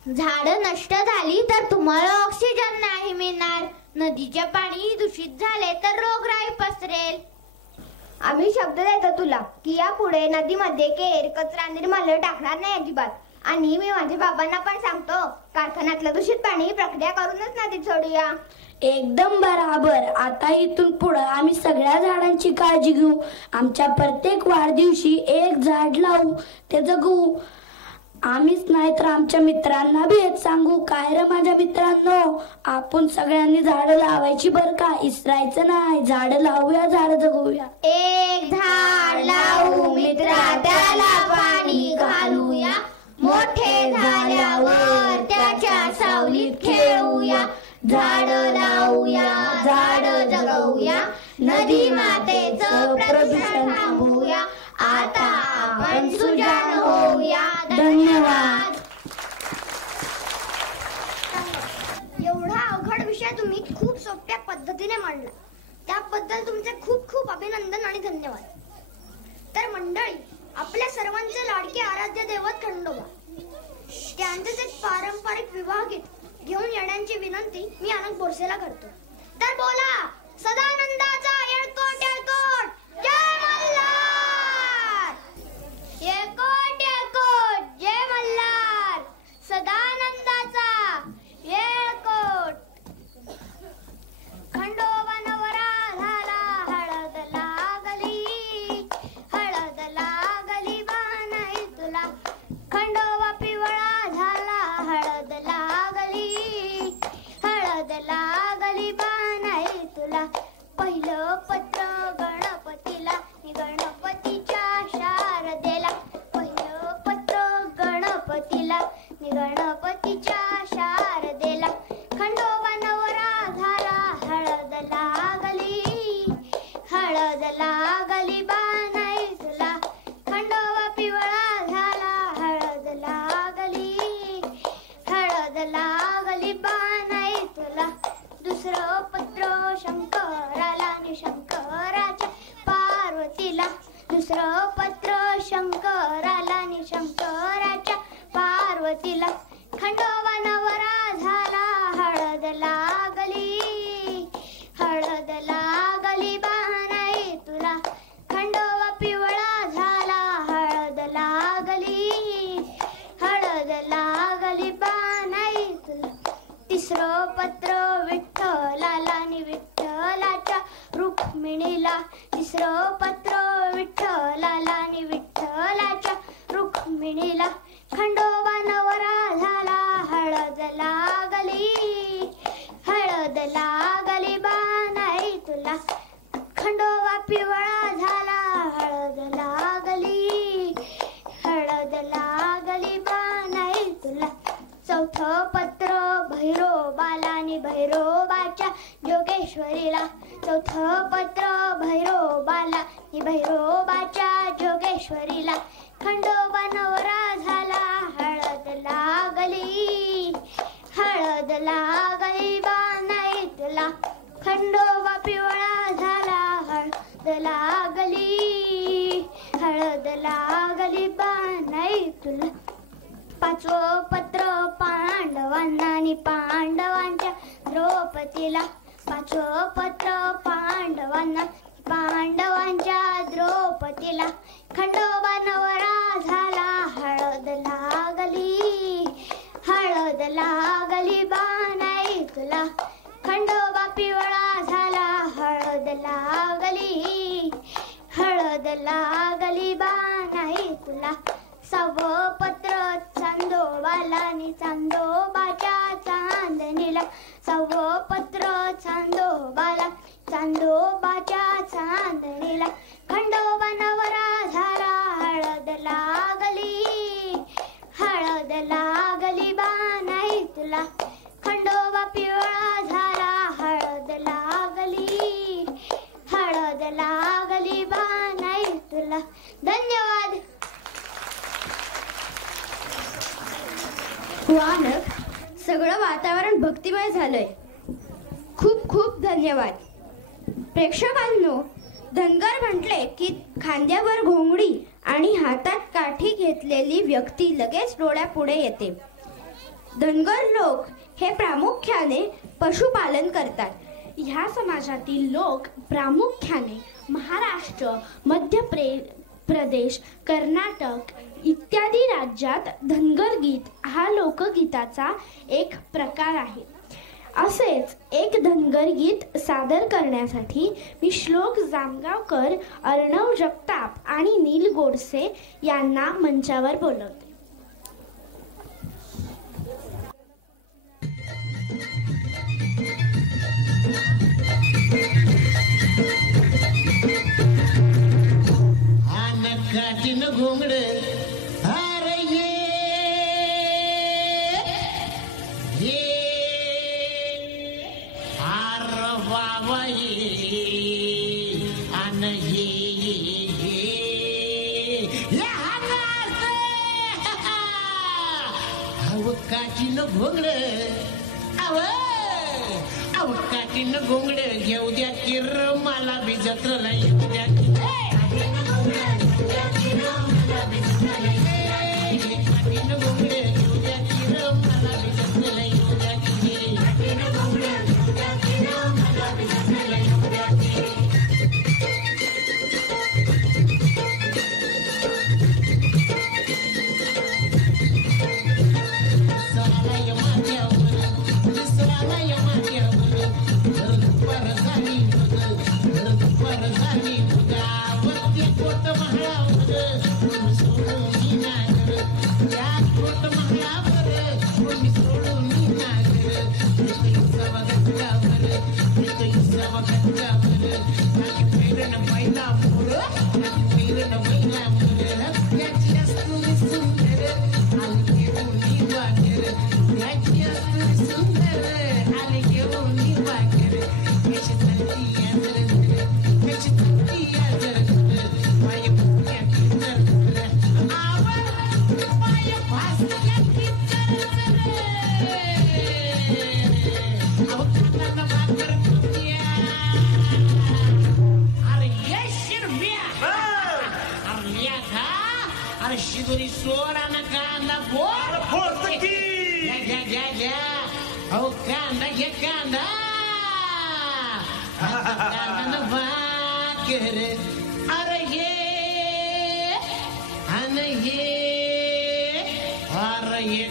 झाडं नष्ट झाली तर तुम्हाला ऑक्सिजन नाही मिळणार. नदीचे पाणी दूषित झाले तर रोगराई पसरेल. आम्ही शब्द देतो तुला की यापुढे नदीमध्ये केर, कचरा, निर्माल्य टाकणार नाही अजिबात. आणि मी माझ्या बाबांना पण सांगतो, कारखान्यातलं दूषित पाणी प्रक्रिया करूनच नदीत सोडूया. एकदम बराबर. आता इथून पुढे आम्ही सगळ्या झाडांची काळजी घेऊ. आमच्या प्रत्येक वाढदिवशी एक झाड लावू, ते जगवू. आम्हीच नाही तर आमच्या मित्रांना बी हेच सांगू. काय रे माझ्या मित्रांनो, आपण सगळ्यांनी झाडं लावायची बरं का, इसरायचं नाही. झाडं लावूया, झाडं जगवूया. एक झाड लावू मित्रा, त्याला पाणी घालूया. मोठे झाल्यावर त्याच्या सावलीत खेळूया. झाड लावूया, झाड जगवूया. नदी मातेचं प्रदूषण थांबवूया. आता आपण सुजाण होऊया. धन्यवाद. एवढा अवघड विषय तुम्ही खूप सोप्या पद्धतीने मांडला, त्याबद्दल तुमचे खूप खूप अभिनंदन आणि धन्यवाद. तर मंडळी, आपल्या सर्वांचे लाडके आराध्य दैवत खंडोबा, त्यांचेच एक पारंपरिक विवाह गीत घेऊन येण्याची विनंती मी अनंत बोरसेला करतो. तर बोला, सदानंदाचा येळकोट येळकोट, जय मल्हार. येळकोट येळकोट, जय मल्हार. सदानंदाचा येळकोट. खंडोबा नवरा झाला, हळद लागली, हळद लागली बाणाई तुला. खंडोबा पिवळा झाला, हळद लागली, हळद लागली बाणाई तुला. पहिलं पत्र गणपतीला, गणपतीच्या शारदेला. पहिलं पत्र गणपतीला, गणपतीच्या शारदेला. खंडोबा नवरा झाला, हळद लागली, हळद लागली बाणाई तुला. खंडोबा पिवळा झाला, हळद लागली, हळद लागली बाणाई तुला. दुसरं पत्र शंकराला आणि शंकराच्या पार्वतीला. दुसरं पत्र शंकराला आणि शंकराच्या पार्वतीला. खंडोबा नवरा झाला, हळद लागली, हळद लागली बाणाई तुला. खंडोबा पिवळा झाला, हळद लागली, हळद लागली बाणाई तुला. तिसरं पत्र विठ्ठलाला आणि विठ्ठलाच्या रुक्मिणीला. तिसरं पत्र विठ्ठलाला आणि विठ्ठलाच्या रुक्मिणीला. खंडोबा नवरा झाला, हळद लागली, हळद लागली बाणाई तुला. खंडोबा पिवळा झाला, हळद लागली, हळद लागली बाणाई तुला. चौथं पत्र भैरोबाला आणि भैरोबाच्या जोगेश्वरीला. चौथं पत्र भैरोबाला आणि भैरोबाच्या जोगेश्वरीला. खंडोबा नवरा झाला, हळद लागली, हळद लागली बाणाई तुला. खंडोबा पिवळा झाला, हळद लागली, हळद लागली बाणाई तुला. पाचवं पत्र पांडवांना आणि पांडवांच्या द्रौपदीला. पाचवं पत्र पांडवांना, पांडवांच्या द्रौपदीला. खंडोबा नवरा झाला, हळद लागली, हळद लागली बाणाई तुला. खंडोबा पिवळा झाला, हळद लागली, हळद लागली बाणाई तुला. सहावं पत्र चांदोबाला आणि चांदोबाच्या चांदणीला. सहावं पत्र चांदोबाला, चांदोबाच्या चांदणीला. खंडोबा नवरा झाला, हळद लागली, हळद लागली बाणाई तुला. खंडोबा पिवळा झाला, हळद लागली, हळद लागली बाणाई तुला. धन्यवाद. वाहनक, सगळं वातावरण भक्तिमय झालंय. खूप खूप धन्यवाद. प्रेक्षकांनो, धनगर म्हटले की खांद्यावर घोंगडी आणि हातात काठी घेतलेली व्यक्ती लगेच डोळ्यापुढे येते. धनगर लोक हे प्रामुख्याने पशुपालन करतात. ह्या समाजातील लोक प्रामुख्याने महाराष्ट्र, मध्य प्रदेश, कर्नाटक इत्यादी राज्यात धनगर गीत हा लोकगीताचा एक प्रकार आहे. असेच एक धनगर गीत सादर करण्यासाठी मी श्लोक जामगावकर, अर्णव जगताप आणि नील गोडसे यांना मंचावर बोलवते. बाई अन काठीनं घोंगड अव काठीनं घोंगड घेऊ द्या किर मला बी जत्रला येऊ द्या काठीनं घोंगड घेऊ द्या किर मला बी जत्रला येऊ द्या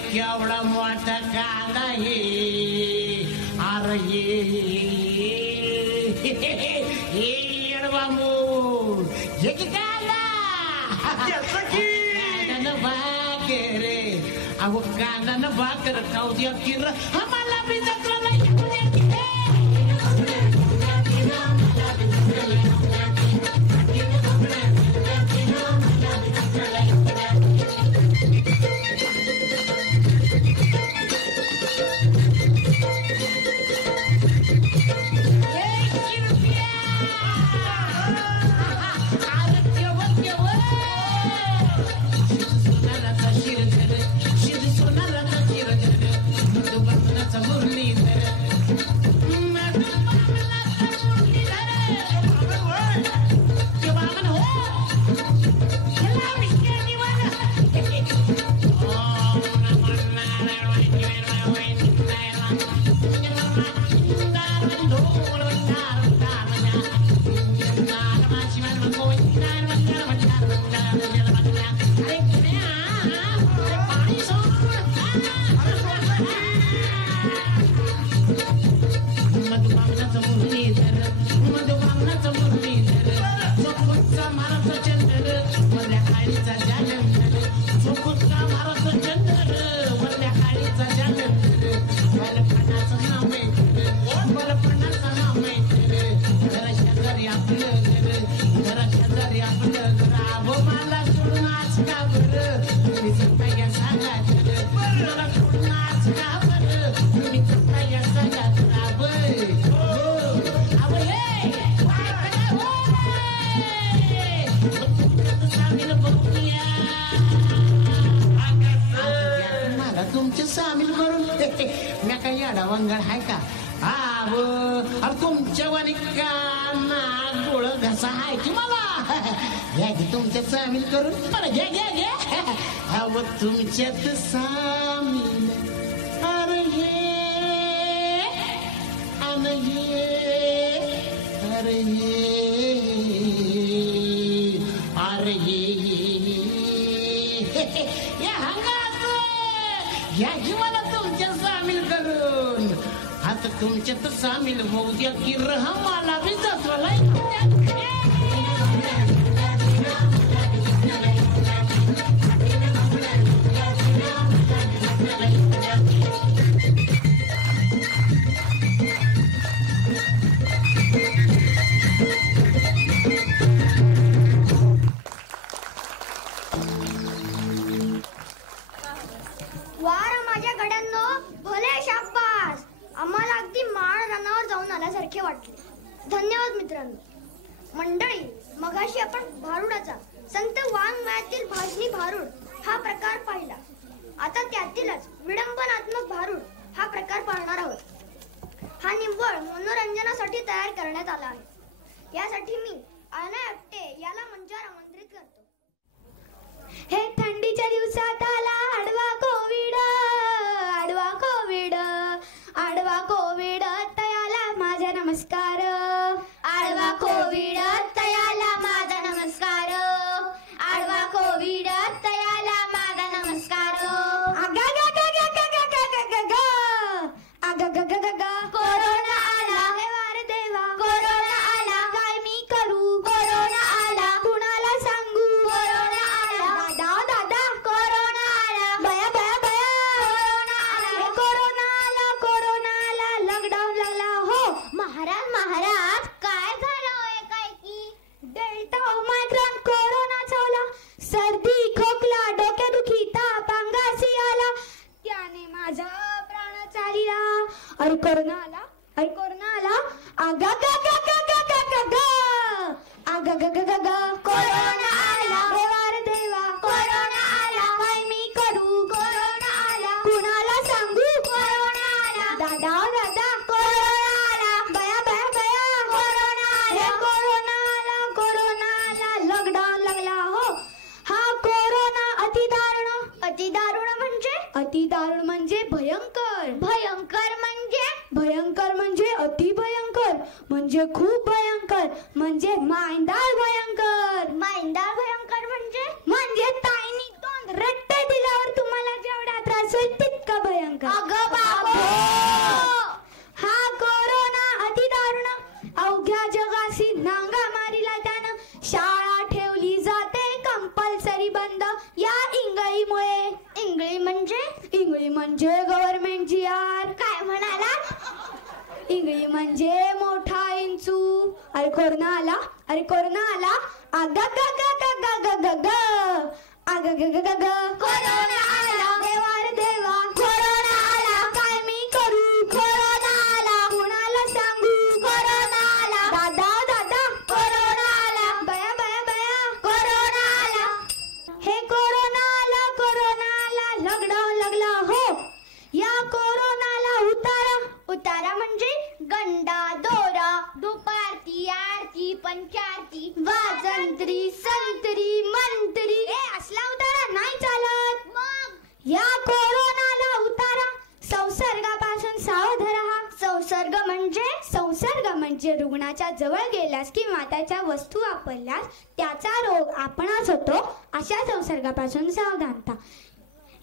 केवढा मोठा कांदा हे अरे बाबू हे की कांदा कांदा भाकर अहो कांदा भाकर खाऊ द्या किर आम्हाला बी जत्रा नाही वंगड आहे का अरे तुमच्या वाणी काना गोळ घसा आहे की मला घ्या की तुमच्यात सामील करून बरं घ्या घ्या घ्या अव तुमच्यात सामील अरे हे अन हे अरे या हंगात घ्या की मला तुमच्यात सामील करून आता तुमच्यात सामील होऊ द्या की मला बी जत्वाला वार माझ्या गड्यांनो भले शाब्बास आम्हाला अगदी माळ रनावर जाऊन आल्यासारखे वाटले धन्यवाद मित्रांनो. मंडळी, मगाशी आपण भारुडाचा संत वाङ्मयातील भाजनी भारुड हा प्रकार पाहिला. आता त्यातीलच विडंबनात्मक भारुड हा प्रकार पाहणार आहोत. हा निव्वळ मनोरंजनासाठी तयार करण्यात आला आहे. यासाठी मी अनय आपटे याला मंचावर आमंत्रित करतो. हे थंडीच्या दिवसात आला आडवा कोविड, आडवा कोविड, आडवा कोविड तयाला माझा नमस्कार, आडवा कोविड तयाला माझा नमस्कार, आडवा कोविड तयाला माझा नमस्कार. कोरोना आला देवार देवा, कोरोना आला काय मी करू, कोरोना आला कुणाला सांगू, कोरोना आला दादा दादा, कोरोना आला बया बया बया, कोरोना आला, कोरोना आला, कोरोना आला, लॉकडाऊन लागला हो. महाराज महाराज काय झालं होय काय की? डेल्टा ओमायक्रॉन कोरोना चावला, सर्दी खोकला डोकेदुखी ताप अंगासी आला, त्याने माझा प्राण चालिला. अरे कोरोना आला, अरे कोरोना आला, आगा गा गा गा गा गा गा गा, आगा गा गा गा गा, कोरोना आला देवार देवा, कोरोना आला काय मी करू, कोरोना आला कुणाला सांगू, कोरोना आला दादा दादा, कोरोना आला बया बया बया, कोरोना आला, कोरोना आला, कोरोना आला, लॉकडाऊन लागला हो. हा कोरोना अतिदारुण, अतिदारुण म्हणजे, अतिदारुण म्हणजे भयंकर, भयंकर म्हणजे, भयंकर म्हणजे अति भयंकर, म्हणजे खूप भयंकर, म्हणजे मायंदाळ भयंकर, मायंदाळ भयंकर म्हणजे ताईनी 2 रट्टे दिल्यावर तुम्हाला जेवढा त्रास होईल तितका भयंकर. अगं बाबो, हा कोरोना अतिदारुण अवघ्या जगाशी नांगा मारिला त्यानं. शाळा ठेवली जाते कंपल्सरी बंद या इंगळीमुळे. इंगळी म्हणजे, इंगळी म्हणजे गव्हर्नमेंट GR. काय म्हणाला? इंगळी म्हणजे मोठा इंचू. अरे कोरोना आला, अरे कोरोना आला, आगा गा गा गा गा गा गा गा, आगा गा गा गा गा, कोरोना आला देवार देवा, कोरोना आला काय मी करू, कोरोना आला कुणाला सांगू, कोरोना आला दादा दादा, कोरोना आला बया बया बया, कोरोना आला. हे कोरोना आला, लॉकडाऊन लागला हो. या कोरोनाला उतारा, उतारा म्हणजे गंडा दोरा, दुपारती आरती पंचारती वाजंत्री संत्री मंत्री, असला उतारा नाही चालत. मग या कोरोनाला उतारा, संसर्गापासून सावध राहा. संसर्ग म्हणजे रुग्णाच्या जवळ गेल्यास किंवा त्याच्या वस्तू वापरल्यास त्याचा रोग आपणास होतो, अशा संसर्गापासून सावधानता.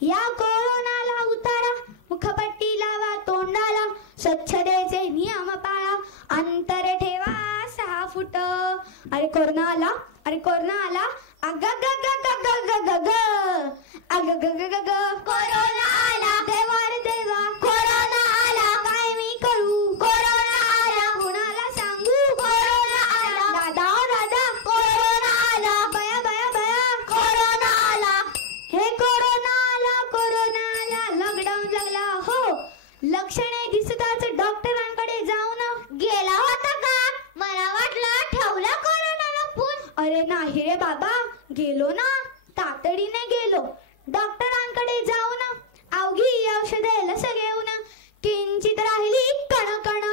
या कोरोनाला उतारा, मुखपट्टी लावा तोंडाला, स्वच्छतेचे नियम पाळा, अंतर ठेवा 6 फूट. अरे कोरोना आला, अरे कोरोना आला, आगा गा गा गा गा गा गा गा, आगा गा गा गा गा, कोरोना आला देवार देवा, कोरोना आला काय मी करू, कोरोना आला कुणाला सांगू, कोरोना आला दादा दादा, कोरोना आला बया बया बया, कोरोना आला. हे कोरोना आला, लॉकडाऊन लागला हो. लक्षणे दिसताच डॉक्टरांकडे जाऊन गेला होता का? मला वाटलं ठेवला कोरोनाला फोन. अरे नाही रे बाबा, गेलो ना, तातडीने गेलो. डॉक्टरांकडे जाऊन अवघी औषधे लस घेऊन किंचित राहिली कणकण.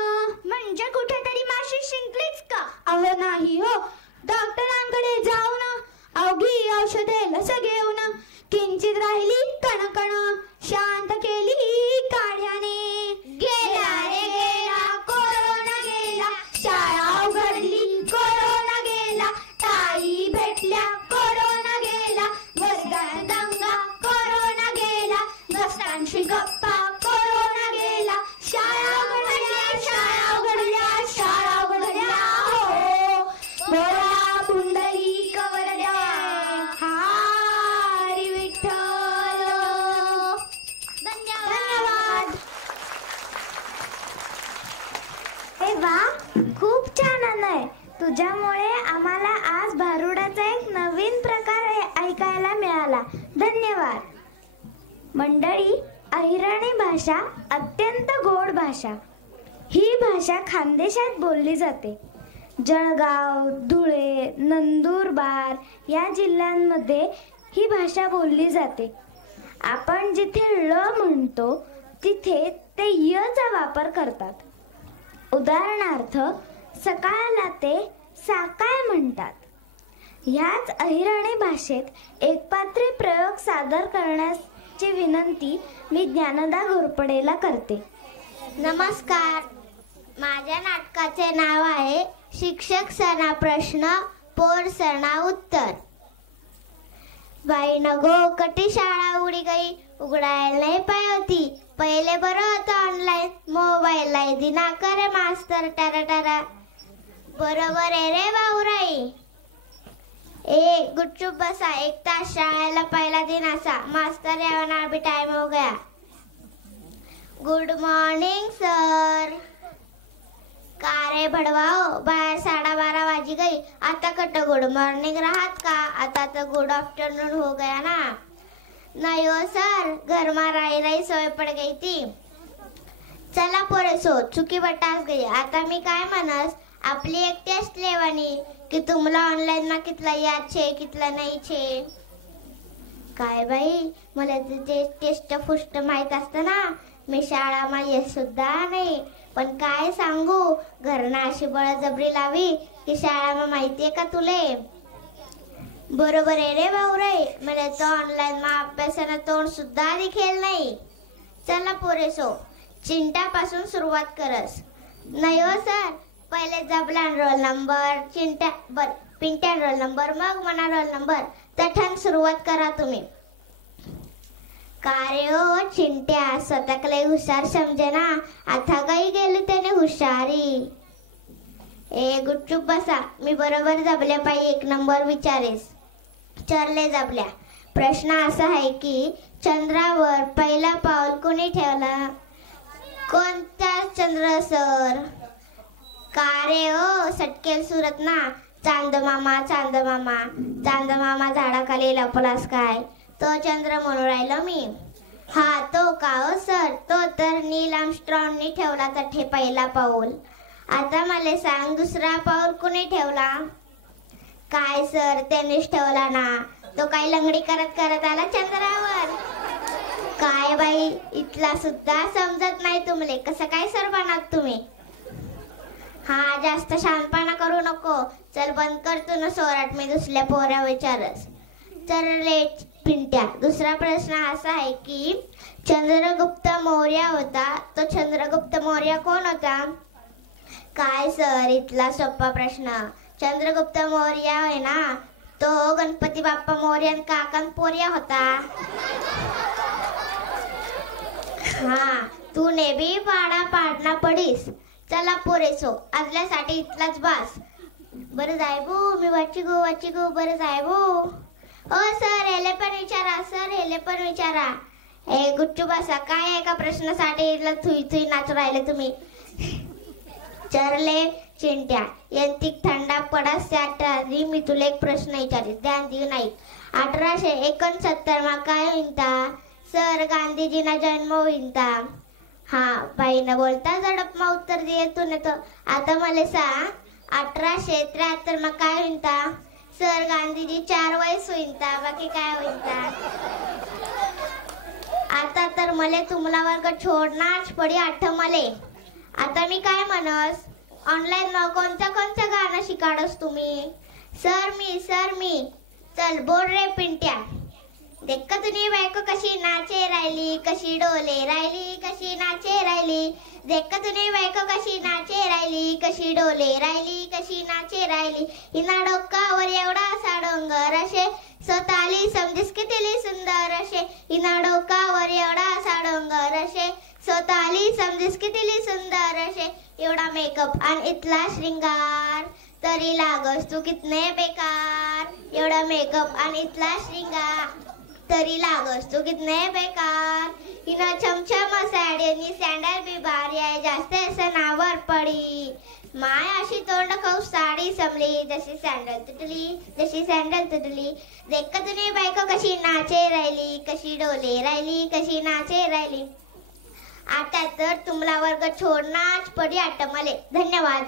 म्हणजे कुठेतरी माशी शिंकलीच का? अहो नाही हो. डॉक्टरांकडे जाऊन अवघी औषधे लस घेऊन किंचित राहिली कणकण. शांत केली काढ्याने, गेला रे गेला कोरोना गेला, शाळा उघडली कोरोना गेला, ताई भेटल्या कोरोना गेला, वर्गात दंगा कोरोना गेला, घस्टांशी गप्पा कोरोना गेला, शाळा उघडल्या शाळा उघडल्या शाळा उघडल्या हो. बोला पुंडलिक वरद्या, हरी विठ्ठल. धन्यवाद. हे वा, खूप छान आहे. तुझ्यामुळे आम्हाला आज भारुडाचा एक नवीन प्रकार ऐकायला मिळाला. धन्यवाद. मंडळी, अहिराणी भाषा अत्यंत गोड भाषा. ही भाषा खानदेशात बोलली जाते. जळगाव, धुळे, नंदुरबार या जिल्ह्यांमध्ये ही भाषा बोलली जाते. आपण जिथे ळ म्हणतो तिथे ते यचा वापर करतात. उदाहरणार्थ सकाळला ते साकाळ म्हणतात. ह्याच अहिराणी भाषेत एकपात्री प्रयोग सादर करण्याची विनंती मी ज्ञानदा घोरपडेला करते. नमस्कार, माझ्या नाटकाचे नाव आहे शिक्षक सणा प्रश्न पोर सणा उत्तर. बाई नगो कटी शाळा उडी गई, उघडायला नाही पाय होती. पहिले बरं होतं ऑनलाईन, मोबाईल लाई दिना करे मास्तर टारा टारा. बरोबर आहे रे भाऊराई. ए गुपचूप बसा, 1 तास शाळेला पहिला दिन असा. मास्तर येणार भी टाइम हो गया. Good morning sir. का रे भडवाओ, बाहेर 12:30 वाजी गई. आता कट गुड मॉर्निंग राहत का? आता तर गुड आफ्टरनून हो गया ना. नाही हो सर, घर में राई राई सोय पड गई थी. चला पोरे सो, चुकी बटास गई. आता मी काय म्हणस, आपली एक टेस्ट लेवानी की तुम्हाला ऑनलाईन ना कितला याद छे कितला नाही छे. काय बाई, मला ते टेस्ट फुस्ट माहित असतं ना. मी शाळा येत सुद्धा नाही. पण काय सांगू, घरना अशी बळजबरी लावी की शाळा माहितीये का तुले. बरोबर आहे रे भाऊराई. मला तो ऑनलाईन अभ्यासानं तोंड सुद्धा दिखेल नाही. चला पोरे सो, चिंटापासून सुरुवात करस. नाही हो सर, पहिले जबला roll number, Pintya roll number, मग मना रोल नंबर. तठन सुरुवात करा तुम्ही. का रे हो चिंट्या, स्वतःकडे हुशार समजे ना. आता काही गेली त्याने हुशारी. ए गुपचूप बसा, मी बरोबर जबल्या पायी 1 नंबर विचारेस. चरले जबल्या. प्रश्न असा आहे की चंद्रावर पहिला पाऊल कोणी ठेवला? कोणता चंद्र सर? का रे हो सटकेल सुरत ना. चांदमामा चांदमामा. चांदमामा झाडाखाली लपलास काय? तो चंद्र म्हणून राहिलो मी. हा तो का हो सर? तो तर नील आर्मस्ट्रॉंगनी ठेवला तर पहिला पाऊल. आता मला सांग, दुसरा पाऊल कुणी ठेवला? काय सर, त्यानेच ठेवला ना. तो काही लंगडी करत करत आला चंद्रावर. काय बाई, इथला सुद्धा समजत नाही तुम्हाला. कसं काय सर बनात तुम्ही? हा जास्त शानपणा करू नको. चल बंद कर तू न सोराट, मी दुसऱ्या पोऱ्या विचारस. तर लेट पिंट्या, दुसरा प्रश्न असा आहे की चंद्रगुप्त मौर्य होता, तो चंद्रगुप्त मौर्य कोण होता? काय सर, इथला सोपा प्रश्न. चंद्रगुप्त मौर्य आहे ना, तो गणपती बाप्पा मौर्य काका पोर्या होता. हा, तू ने भी पाडा पाडना पडीस. चला पोरेसो, आजल्यासाठी इथलाच बास. बरं जायबू, मी वाची गो. बरं जायबू. ओ सर, हेले पण विचारा. सर, हेले पण विचारा. ए गुच्चू बसा, काय एका प्रश्नासाठी इथला थुई नाचू राहिले तुम्ही. चरले चिंट्या, यंतिक थंडा पडास त्याआधी मी तुला एक प्रश्न विचारीस, ध्यान देऊ नाही. 1869 मा काय होईनता? सर, गांधीजीना जन्म होईनता. हा, बाईनं बोलता झडप मा उत्तर दे तू न तो. आता मला सांग, 1873 मा काय होईनता? सर, गांधीजी 4 वयस होईनता. बाकी काय होईनता? आता तर मले तुमला वर्ग छोडणारच पडी आठ मले. आता मी काय म्हणस, ऑनलाईन मग कोणतं गाणं शिकाडस तुम्ही? सर मी. चल बोल रे पिंट्या. देख तुझी बायको कशी नाचे राहिली, कशी डोले राहिली, कशी नाचे राहिली. देख तुझी बायको कशी नाचे राहिली, कशी डोले राहिली, कशी नाचे राहिली. हिना डोक्यावर एवढा असा डोंगर असे, स्वतःली समजीस कितीली सुंदर असे. हिना डोक्यावर एवढा असा डोंगर असे, स्वतःली समजीस कितीली सुंदर असे. एवढा मेकअप आणि इथला श्रृंगार, तरी लागस तू कितने बेकार. एवढा मेकअप आणि इथला श्रृंगार, तरी लागस तू कितने बेकार. हिना छमछम साड्यांनी सॅन्डल बी भारी आहे, जास्त असं नावर पडी. माय अशी तोंड खाऊ साडी समली, जशी सॅन्डल तुटली. देख तुझी बायको कशी नाचे राहिली, कशी डोले राहिली, कशी नाचे राहिली. आता तर तुम्हाला वर्ग छोडणाच पडी आठ मले. धन्यवाद.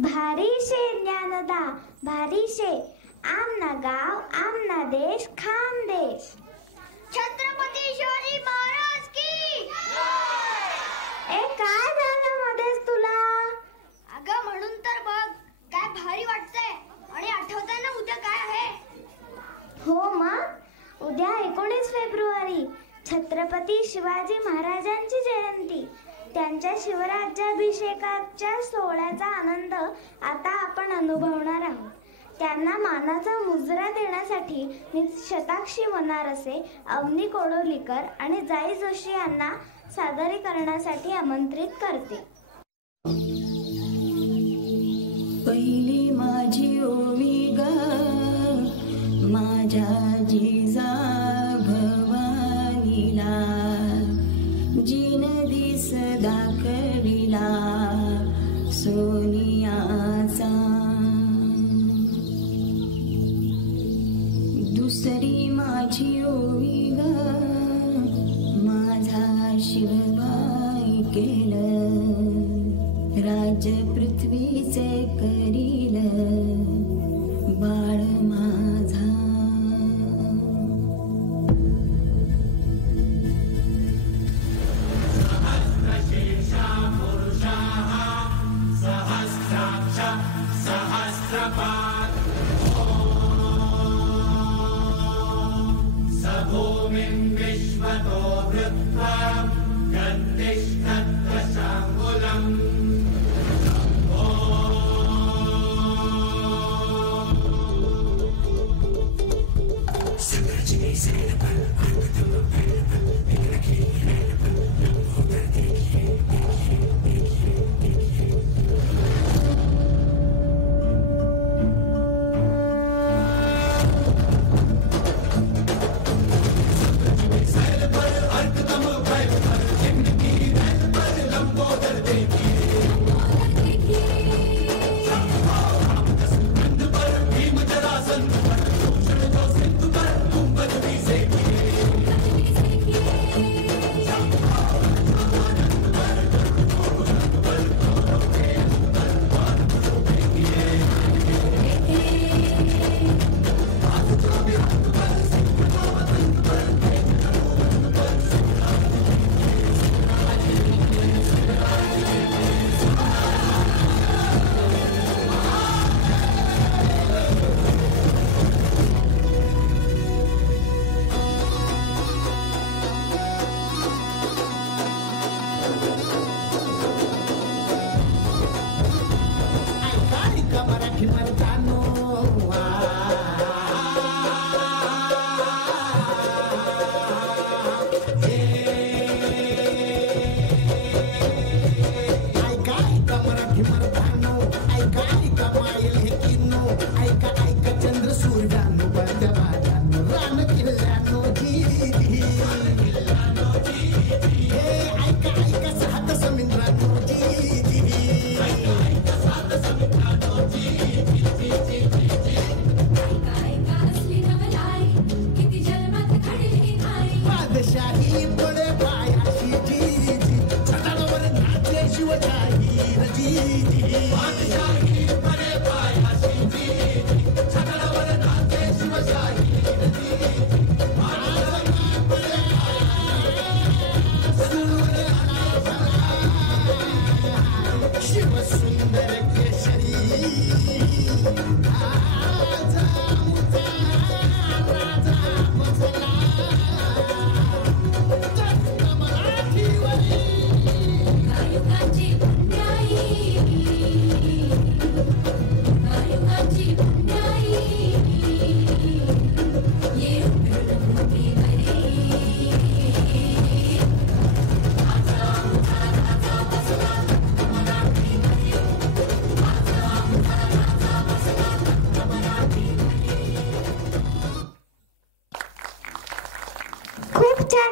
भारीशे ज्ञानदा भारीशे, आमना गाव आमना देश खानदेश. छत्रपती शिवाजी महाराज की. ए काय झालं मध्येच तुला? अगं म्हणून तर बघ, काय भारी वाटतंय. आणि आठवतंय ना उद्या काय आहे? हो मग, उद्या 19 फेब्रुवारी छत्रपती शिवाजी महाराजांची जयंती. त्यांच्या शिवराज्याभिषेकाच्या सोहळ्याचा आनंद आता आपण अनुभवणार आहोत. त्यांना मानाचा मुजरा देण्यासाठी मी शताक्षी वनारसे, अवनी कोडोलीकर आणि जाई जोशी यांना सादरीकरणासाठी आमंत्रित करते. पहिली माझी ओवी ग माझ्या जिजा भवानीला, जिन दिस दाखविला सोनियाचा. दुसरी माझी ओवी ग माझा शिवबाई केलं, राज्य पृथ्वीचे करील बाळ माझा. भूमिं विश्वतो वृत्वा गन्तिष्ठत्वशाङ्गुलम्.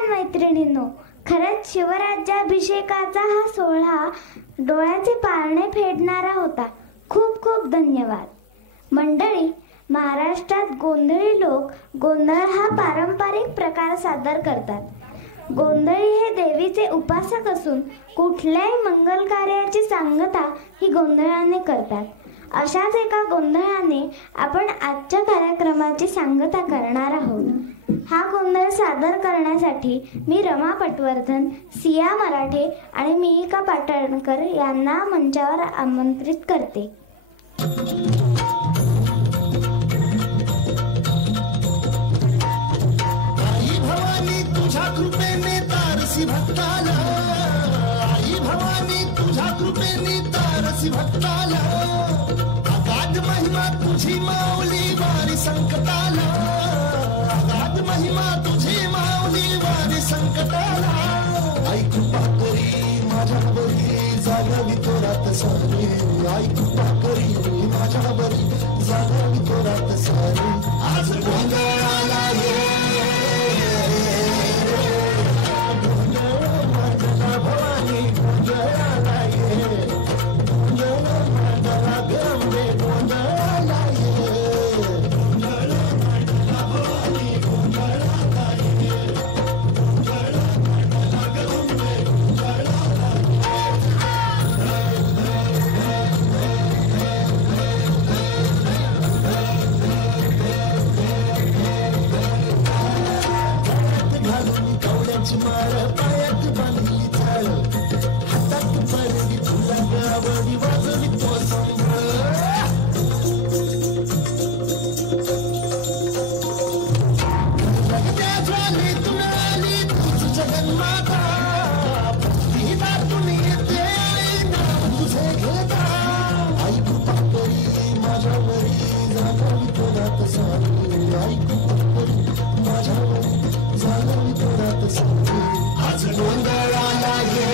मैत्रिणींनो, खरंच शिवराज्याभिषेकाचा हा सोहळा डोळ्याचे पारणे फेडणारा होता. खूप खूप धन्यवाद. मंडळी, महाराष्ट्रात गोंधळी लोक गोंधळ हा पारंपरिक प्रकार सादर करतात. गोंधळी हे देवीचे उपासक असून कुठल्याही मंगल कार्याची सांगता ही गोंधळाने करतात. अशाच एका गोंधळाने आपण आजच्या कार्यक्रमाची सांगता करणार आहोत. हा गोंधळ सादर करण्यासाठी मी रमा पटवर्धन, सिया मराठे आणि मिहिका पाटणकर यांना मंचावर आमंत्रित करते. आई भवानी तुझ्या कृपेने तारसी भक्ताला, आई भवानी तुझ्या कृपेने तारसी भक्ताला, अगाध महिमा तुझी माऊली वारी संकटाला, अगाध महिमा तुझी माऊली वारी संकटाला. आई कृपा करी माझ्यावरी जागावी तोरात सारी, आई कृपा करी माझ्यावरी जागावी तोरात सारी. आज गोंधळाला ये भवानी, गोंधळाला ये, गोंधळ मंडला गंगे, गोंधळाला ये, गोंधळ मंडला भवानी, गोंधळाला ये, गोंधळ मंडला गंगे, गोंधळाला घालून कवड्याची माळ, पायात बांधली झाळ, हातात पडली तुला गावडी, वाजली तो संभळ. जगत्या ज्वालीतून आली तुझ जगन्माता, भक्तिदातून येते नाव तुझे घेता. आई कृपा करी माझ्यावरी जागावी तोरात सारी, आई कृपा करी माझ्यावरी जागावी तोरात सारी. आज गोंधळाला ये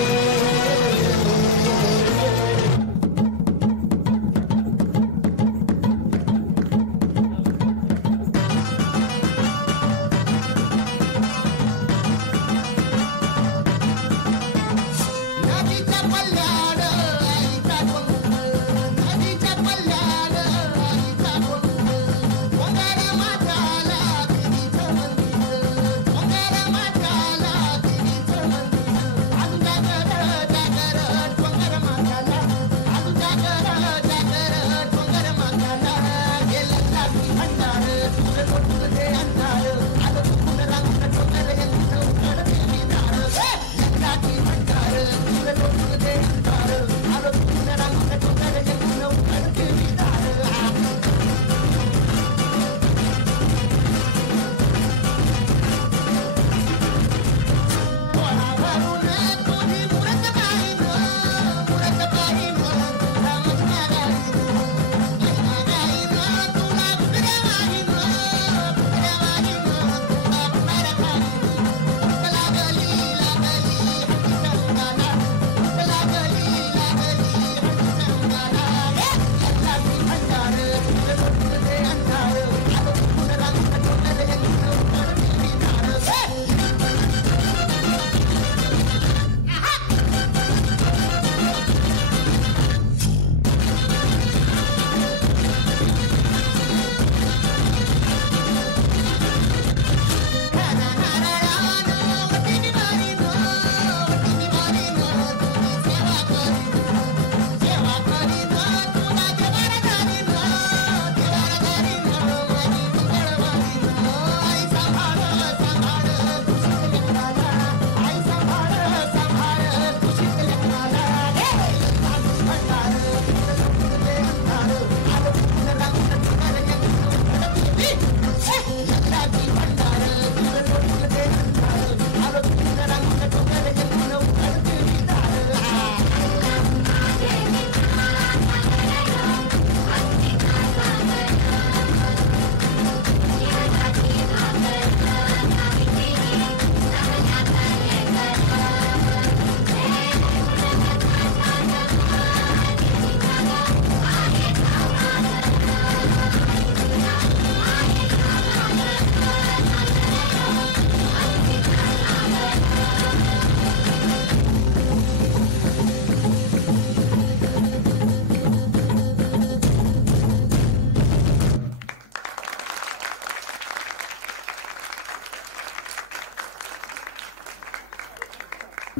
नदीच्या पल्ल्याड आईचा गोंधळ, नदीच्या पल्ल्याड आईचा गोंधळ, गोंधळ माताला देवीचं मंदिर, गोंधळ माताला देवीचं मंदिर. आजू जागर जागर डोंगर माताला, आजू जागर जागर डोंगर माताला. गेलं लागली भंडार तुझं लोटून दे अंधार, आलं चुकून रांगून डोंगर येऊन उघड देवी दार. लागली भंडार तुझं लोटून दे अंधार, आलं चुकून रांगून डोंगर येऊन उघड देवी दार. कोणावरून कोणी मुरत नाही गं, मुरत नाही गं, तुला महिमा गाईन, महिमा गाईन, तुला बुगड्या वाहीन, बुगड्या वाहीन, तुला बुगड्या खाईन. भूक लागली लागली हत्ती संगाला, भूक लागली लागली हत्ती संगाला. लागली भंडार तुझं लोटून दे अंधार, आलं चुकून रांगून डोंगर येऊन उघड देवी दार.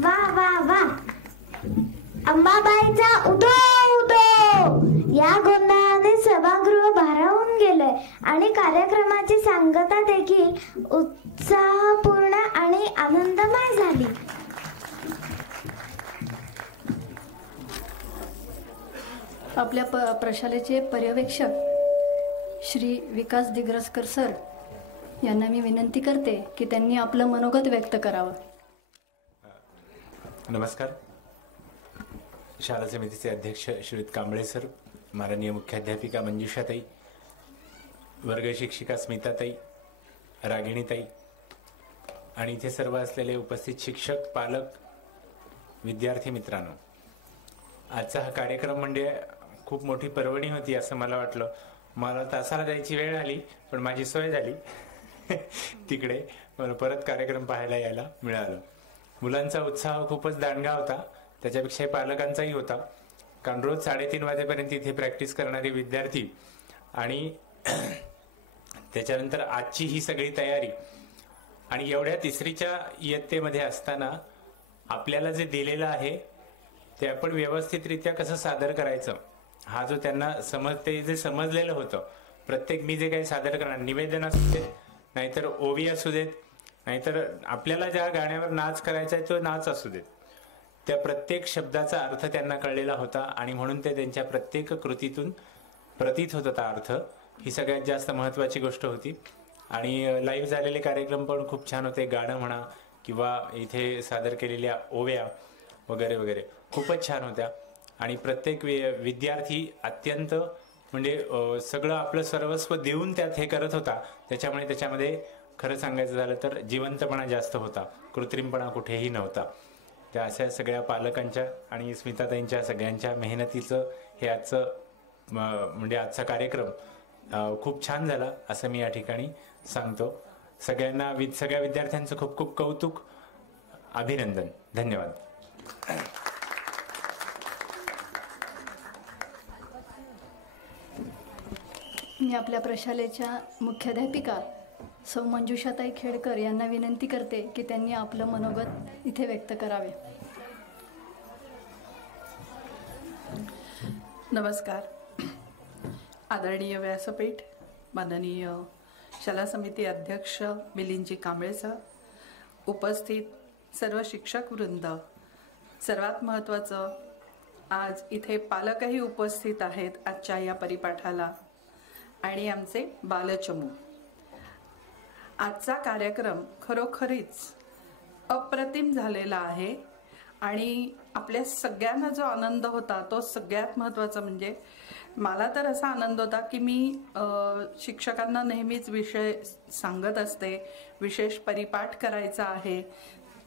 वा वा वा, अंबाबाईचा उदो उदो. या गोंधळात आणि कार्यक्रमाची सांगता देखील उत्साहपूर्ण आणि आनंदमय झाली. आपल्या प्रशालेचे पर्यवेक्षक श्री विकास दिग्रसकर सर यांना मी विनंती करते की त्यांनी आपलं मनोगत व्यक्त करावं. नमस्कार. शाळा समितीचे अध्यक्ष श्रीयुत कांबळे सर, माननीय मुख्याध्यापिका मंजुषाताई, वर्ग शिक्षिका स्मिताताई, रागिणीताई आणि इथे सर्व असलेले उपस्थित शिक्षक, पालक, विद्यार्थी मित्रांनो, आजचा हा कार्यक्रम म्हणजे खूप मोठी पर्वणी होती असं मला वाटलं. मला तासाला जायची वेळ आली, पण माझी सोय झाली. तिकडे मला परत कार्यक्रम पाहायला यायला मिळालं. मुलांचा उत्साह खूपच दांडगा होता, त्याच्यापेक्षा पालकांचाही होता. कारण रोज 3:30 वाजेपर्यंत इथे प्रॅक्टिस करणारे विद्यार्थी आणि त्याच्यानंतर आजची ही सगळी तयारी आणि एवढ्या तिसरीच्या इयत्तेमध्ये असताना आपल्याला जे दिलेलं आहे ते आपण व्यवस्थितरित्या कसं सादर करायचं, हा जो त्यांना ते जे समजलेलं होतं. प्रत्येक मी जे काही सादर करणार, निवेदन असू देत, नाहीतर ओवी असू देत, नाहीतर आपल्याला ज्या गाण्यावर नाच करायचा आहे तो नाच असू देत, त्या प्रत्येक शब्दाचा अर्थ त्यांना कळलेला होता आणि म्हणून ते त्यांच्या प्रत्येक कृतीतून प्रतीत होत होता अर्थ. ही सगळ्यात जास्त महत्त्वाची गोष्ट होती. आणि लाईव्ह झालेले कार्यक्रम पण खूप छान होते. गाणं म्हणा किंवा इथे सादर केलेल्या ओव्या वगैरे वगैरे खूपच छान होत्या. आणि प्रत्येक विद्यार्थी अत्यंत म्हणजे सगळं आपलं सर्वस्व देऊन त्यात हे करत होता. त्याच्यामुळे त्याच्यामध्ये खरं सांगायचं झालं तर जिवंतपणा जास्त होता, कृत्रिमपणा कुठेही नव्हता. त्या अशा सगळ्या पालकांच्या आणि स्मिताताईंच्या सगळ्यांच्या मेहनतीचं हे आजचं म्हणजे आजचा कार्यक्रम खूप छान झाला असं मी या ठिकाणी सांगतो. सगळ्यांना सगळ्या विद्यार्थ्यांचं खूप खूप कौतुक, अभिनंदन, धन्यवाद. मी आपल्या प्रशालेच्या मुख्याध्यापिका सौ मंजुषाताई खेडकर यांना विनंती करते की त्यांनी आपलं मनोगत इथे व्यक्त करावे. नमस्कार. आदरणीय व्यासपीठ, माननीय शाला समिती अध्यक्ष मिलिंदजी कांबळे सर, उपस्थित सर्व शिक्षक वृंद, सर्वात महत्त्वाचं आज इथे पालकही उपस्थित आहेत आजच्या या परिपाठाला, आणि आमचे बालचमू. आजचा कार्यक्रम खरोखरीच अप्रतिम झालेला आहे आणि आपल्या सगळ्यांना जो आनंद होता तो सगळ्यात महत्त्वाचा म्हणजे मला तर असा आनंद होता की मी शिक्षकांना नेहमीच विषय सांगत असते, विशेष परिपाठ करायचा आहे,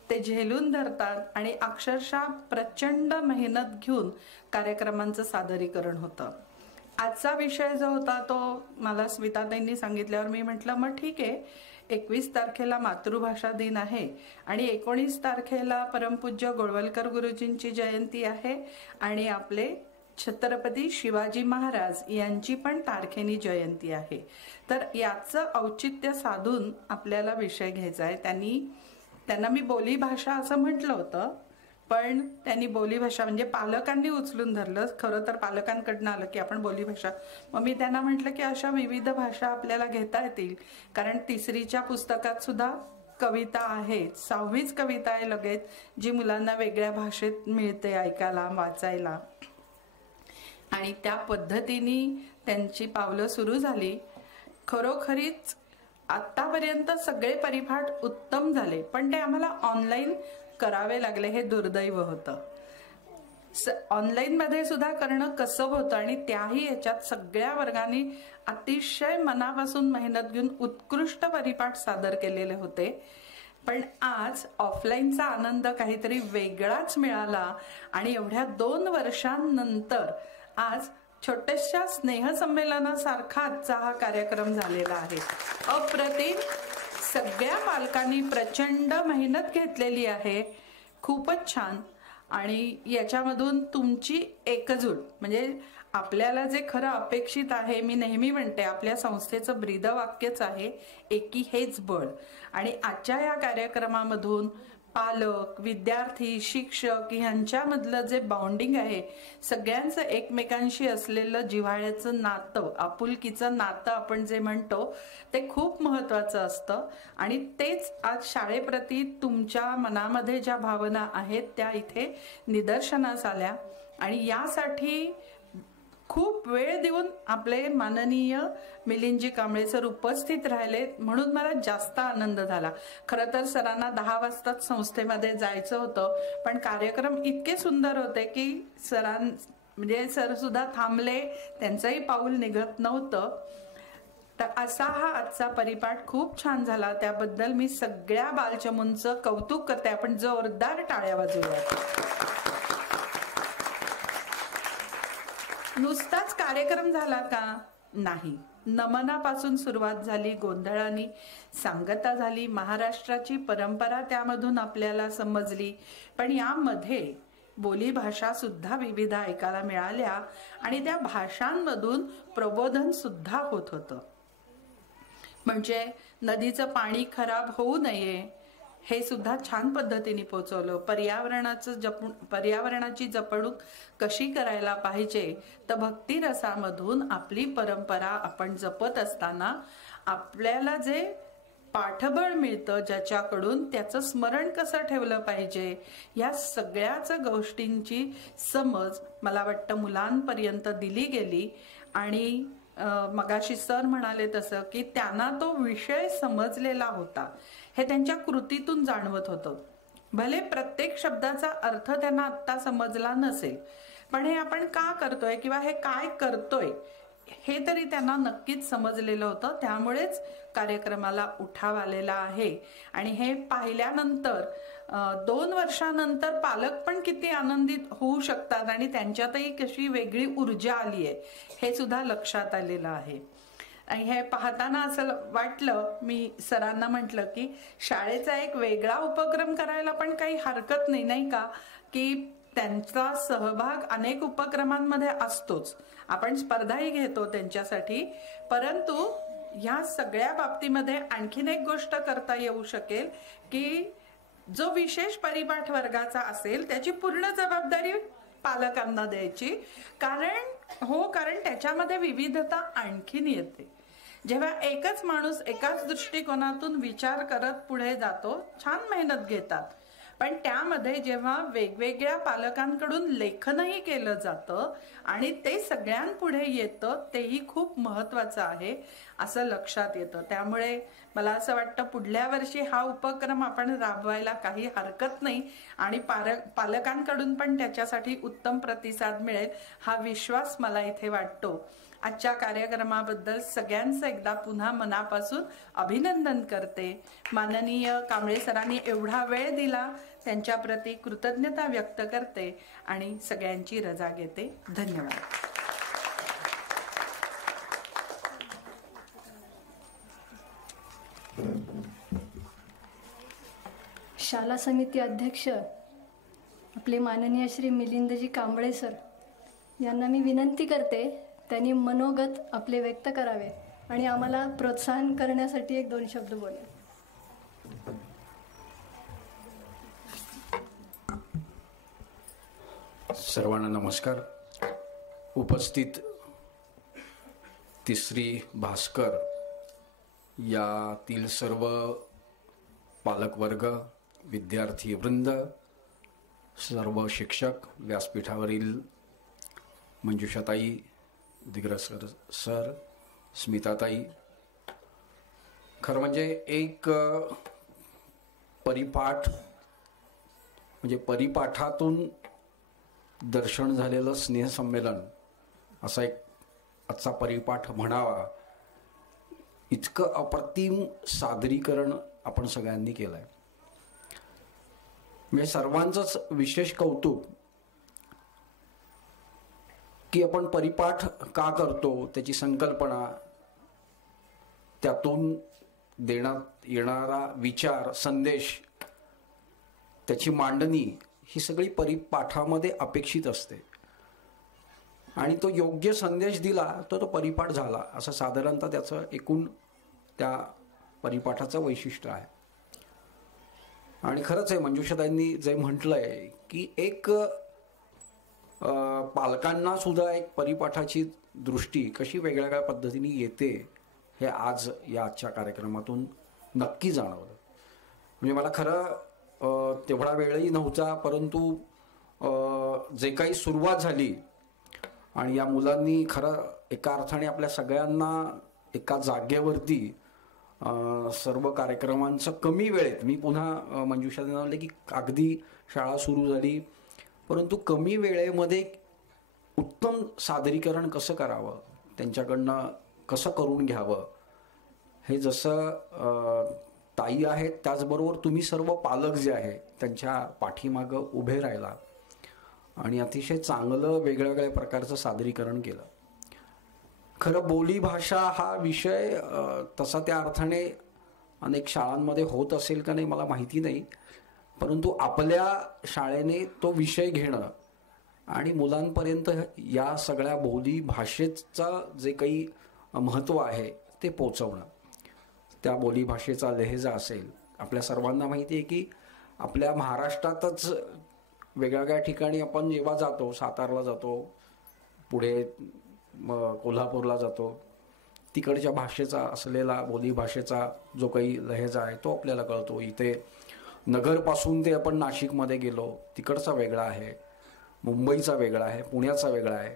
ते झेलून धरतात आणि अक्षरशः प्रचंड मेहनत घेऊन कार्यक्रमांचं सादरीकरण होतं. आजचा विषय जो होता तो मला स्मिताताईंनी सांगितल्यावर मी म्हटलं मग ठीक आहे, 21 तारखेला मातृभाषा दिन आहे आणि 19 तारखेला परमपूज्य गोळवलकर गुरुजींची जयंती आहे आणि आपले छत्रपती शिवाजी महाराज यांची पण तारखेनी जयंती आहे. तर याचं औचित्य साधून आपल्याला विषय घ्यायचा आहे. त्यांना मी बोलीभाषा असं म्हटलं होतं, पण त्यांनी बोलीभाषा म्हणजे पालकांनी उचलून धरलं. खरं तर पालकांकडनं आलं की आपण बोलीभाषा. मग मी त्यांना म्हटलं की अशा विविध भाषा आपल्याला घेता येतील, कारण तिसरीच्या पुस्तकात सुद्धा कविता आहे, 6वीच कविता आहे लगेच, जी मुलांना वेगळ्या भाषेत मिळते ऐकायला वाचायला. आणि त्या पद्धतीने त्यांची पावलं सुरू झाली. खरोखरीच आतापर्यंत सगळे परिपाठ उत्तम झाले, पण ते आम्हाला ऑनलाईन करावे लागले, हे दुर्दैव होतं. ऑनलाईन मध्ये सुद्धा करणं कसं होतं आणि त्याही याच्यात सगळ्या वर्गांनी अतिशय मनापासून मेहनत घेऊन उत्कृष्ट परिपाठ सादर केलेले होते. पण आज ऑफलाईनचा आनंद काहीतरी वेगळाच मिळाला आणि एवढ्या 2 वर्षांनंतर आज छोट्याशा स्नेहसंमेलनासारखा आजचा हा कार्यक्रम झालेला आहे. अप्रतिम. सगळ्या पालकांनी प्रचंड मेहनत घेतलेली आहे, खूपच छान. आणि याच्यामधून तुमची एकजूट म्हणजे आपल्याला जे खरं अपेक्षित आहे, मी नेहमी म्हणते आपल्या संस्थेचं ब्रीदवाक्यच आहे, एकी हेच बळ. आणि आजच्या या कार्यक्रमामधून पालक, विद्यार्थी, शिक्षक ह्यांच्यामधलं जे बॉन्डिंग आहे, सगळ्यांचं एकमेकांशी असलेलं जिव्हाळ्याचं नातं, आपुलकीचं नातं आपण जे म्हणतो, ते खूप महत्वाचं असतं. आणि तेच आज शाळेप्रती तुमच्या मनामध्ये ज्या भावना आहेत त्या इथे निदर्शनास आल्या. आणि यासाठी खूप वेळ देऊन आपले माननीय मिलिंदजी कांबळे सर उपस्थित राहिले, म्हणून मला जास्त आनंद झाला. खरं तर सरांना 10 वाजताच संस्थेमध्ये जायचं होतं, पण कार्यक्रम इतके सुंदर होते की म्हणजे सर सुद्धा थांबले, त्यांचंही पाऊल निघत नव्हतं. तर असा हा आजचा परिपाठ खूप छान झाला. त्याबद्दल मी सगळ्या बालचमूंचं कौतुक करते. आपण जोरदार टाळ्या वाजवूया. नुसताच कार्यक्रम झाला का? नाही. नमनापासून सुरुवात झाली, गोंधळानी सांगता झाली, महाराष्ट्राची परंपरा त्यामधून आपल्याला समजली. पण यामध्ये बोली भाषा सुद्धा विविध ऐकायला मिळाल्या आणि त्या भाषांमधून प्रबोधन सुद्धा होत होतं. म्हणजे नदीचं पाणी खराब होऊ नये हे सुद्धा छान पद्धतीने पोचवलं. पर्यावरणाची जपणूक कशी करायला पाहिजे, तर भक्ती रसामधून आपली परंपरा आपण जपत असताना आपल्याला जे पाठबळ मिळतं, ज्याच्याकडून त्याचं स्मरण कसं ठेवलं पाहिजे, या सगळ्याच गोष्टींची समज मला वाटतं मुलांपर्यंत दिली गेली. आणि मगाशी सर म्हणाले तसं की त्यांना तो विषय समजलेला होता, हे त्यांच्या कृतीतून जाणवत होतं. भले प्रत्येक शब्दाचा अर्थ त्यांना आत्ता समजला नसेल, पण हे आपण का करतोय किंवा हे काय करतोय हे तरी त्यांना नक्कीच समजलेलं होतं. त्यामुळेच कार्यक्रमाला उठाव आलेला आहे. आणि हे पाहिल्यानंतर 2 वर्षानंतर पालक पण किती आनंदित होऊ शकतात आणि त्यांच्यातही कशी वेगळी ऊर्जा आली आहे हे सुद्धा लक्षात आलेलं आहे. आणि हे पाहताना असं वाटलं, मी सरांना म्हटलं की शाळेचा एक वेगळा उपक्रम करायला पण काही हरकत नाही, नाही का? की त्यांचा सहभाग अनेक उपक्रमांमध्ये असतोच, आपण स्पर्धाही घेतो त्यांच्यासाठी. परंतु या सगळ्या बाबतीमध्ये आणखीन एक गोष्ट करता येऊ शकेल की जो विशेष परिपाठ वर्गाचा असेल त्याची पूर्ण जबाबदारी पालकांना द्यायची. कारण त्याच्यामध्ये विविधता आणखीन येते. जेव्हा एकच माणूस एकाच दृष्टिकोनातून विचार करत पुढे जातो, छान मेहनत घेतात, पण त्यामध्ये जेव्हा वेगवेगळ्या पालकांकडून लेखनही केलं जातं आणि ते सगळ्यांपुढे येतं, तेही खूप महत्वाचं आहे असं लक्षात येतं. त्यामुळे मला असं वाटतं पुढल्या वर्षी हा उपक्रम आपण राबवायला काही हरकत नाही आणि पालकांकडून पण त्याच्यासाठी उत्तम प्रतिसाद मिळेल हा विश्वास मला इथे वाटतो. आजच्या कार्यक्रमाबद्दल सगळ्यांचं एकदा पुन्हा मनापासून अभिनंदन करते. माननीय कांबळे सरांनी एवढा वेळ दिला त्यांच्याप्रती कृतज्ञता व्यक्त करते आणि सगळ्यांची रजा घेते. धन्यवाद. शाला समिती अध्यक्ष आपले माननीय श्री मिलिंदजी कांबळे सर यांना मी विनंती करते, त्यांनी मनोगत आपले व्यक्त करावे आणि आम्हाला प्रोत्साहन करण्यासाठी 1-2 शब्द बोला. सर्वांना नमस्कार. उपस्थित तिसरी भास्कर यातील सर्व पालकवर्ग, विद्यार्थी वृंद, सर्व शिक्षक, व्यासपीठावरील मंजुषाताई, दिग्रसर सर, स्मिताताई, खरं म्हणजे एक परिपाठ म्हणजे परिपाठातून दर्शन झालेलं स्नेहसंमेलन असा एक आजचा परिपाठ म्हणावा, इतकं अप्रतिम सादरीकरण आपण सगळ्यांनी केलं आहे. म्हणजे सर्वांचंच विशेष कौतुक की आपण परिपाठ का करतो, त्याची संकल्पना, त्यातून देण्यात येणारा विचार, संदेश, त्याची मांडणी ही सगळी परिपाठामध्ये अपेक्षित असते. आणि तो योग्य संदेश दिला तो परिपाठ झाला, असं साधारणतः त्याचं एकूण त्या परिपाठाचं वैशिष्ट्य आहे. आणि खरंच आहे मंजुषाताईंनी जे म्हटलंय की एक पालकांना सुद्धा एक परिपाठाची दृष्टी कशी वेगळ्या पद्धतीने येते हे आज या आजच्या कार्यक्रमातून नक्की जाणवलं. म्हणजे मला खरं तेवढा वेळही नव्हता, परंतु जे काही सुरुवात झाली आणि या मुलांनी खरं एका अर्थाने आपल्या सगळ्यांना एका जागेवरती सर्व कार्यक्रमांचं कमी वेळेत, मी पुन्हा मंजुषाने म्हटले की अगदी शाळा सुरू झाली परंतु कमी वेळेमध्ये उत्तम सादरीकरण कसं करावं, त्यांच्याकडनं कसं करून घ्यावं, हे जसं ताई आहेत त्याचबरोबर तुम्ही सर्व पालक जे आहे त्यांच्या पाठीमागं उभे राहिला आणि अतिशय चांगलं वेगळ्या प्रकारचं सादरीकरण केलं. खरं बोलीभाषा हा विषय तसा त्या अर्थाने अनेक शाळांमध्ये होत असेल का नाही मला माहिती नाही, परंतु आपल्या शाळेने तो विषय घेणं आणि मुलांपर्यंत या सगळ्या बोली भाषेचं जे काही महत्त्व आहे ते पोचवणं, त्या बोलीभाषेचा लहेजा असेल. आपल्या सर्वांना माहिती आहे की आपल्या महाराष्ट्रातच वेगवेगळ्या ठिकाणी आपण जेव्हा जातो, सातारला जातो, पुढे कोल्हापूरला जातो, तिकडच्या भाषेचा असलेला बोलीभाषेचा जो काही लहेजा आहे तो आपल्याला कळतो. इथे नगरपासून ते आपण नाशिकमध्ये गेलो तिकडचा वेगळा आहे, मुंबईचा वेगळा आहे, पुण्याचा वेगळा आहे.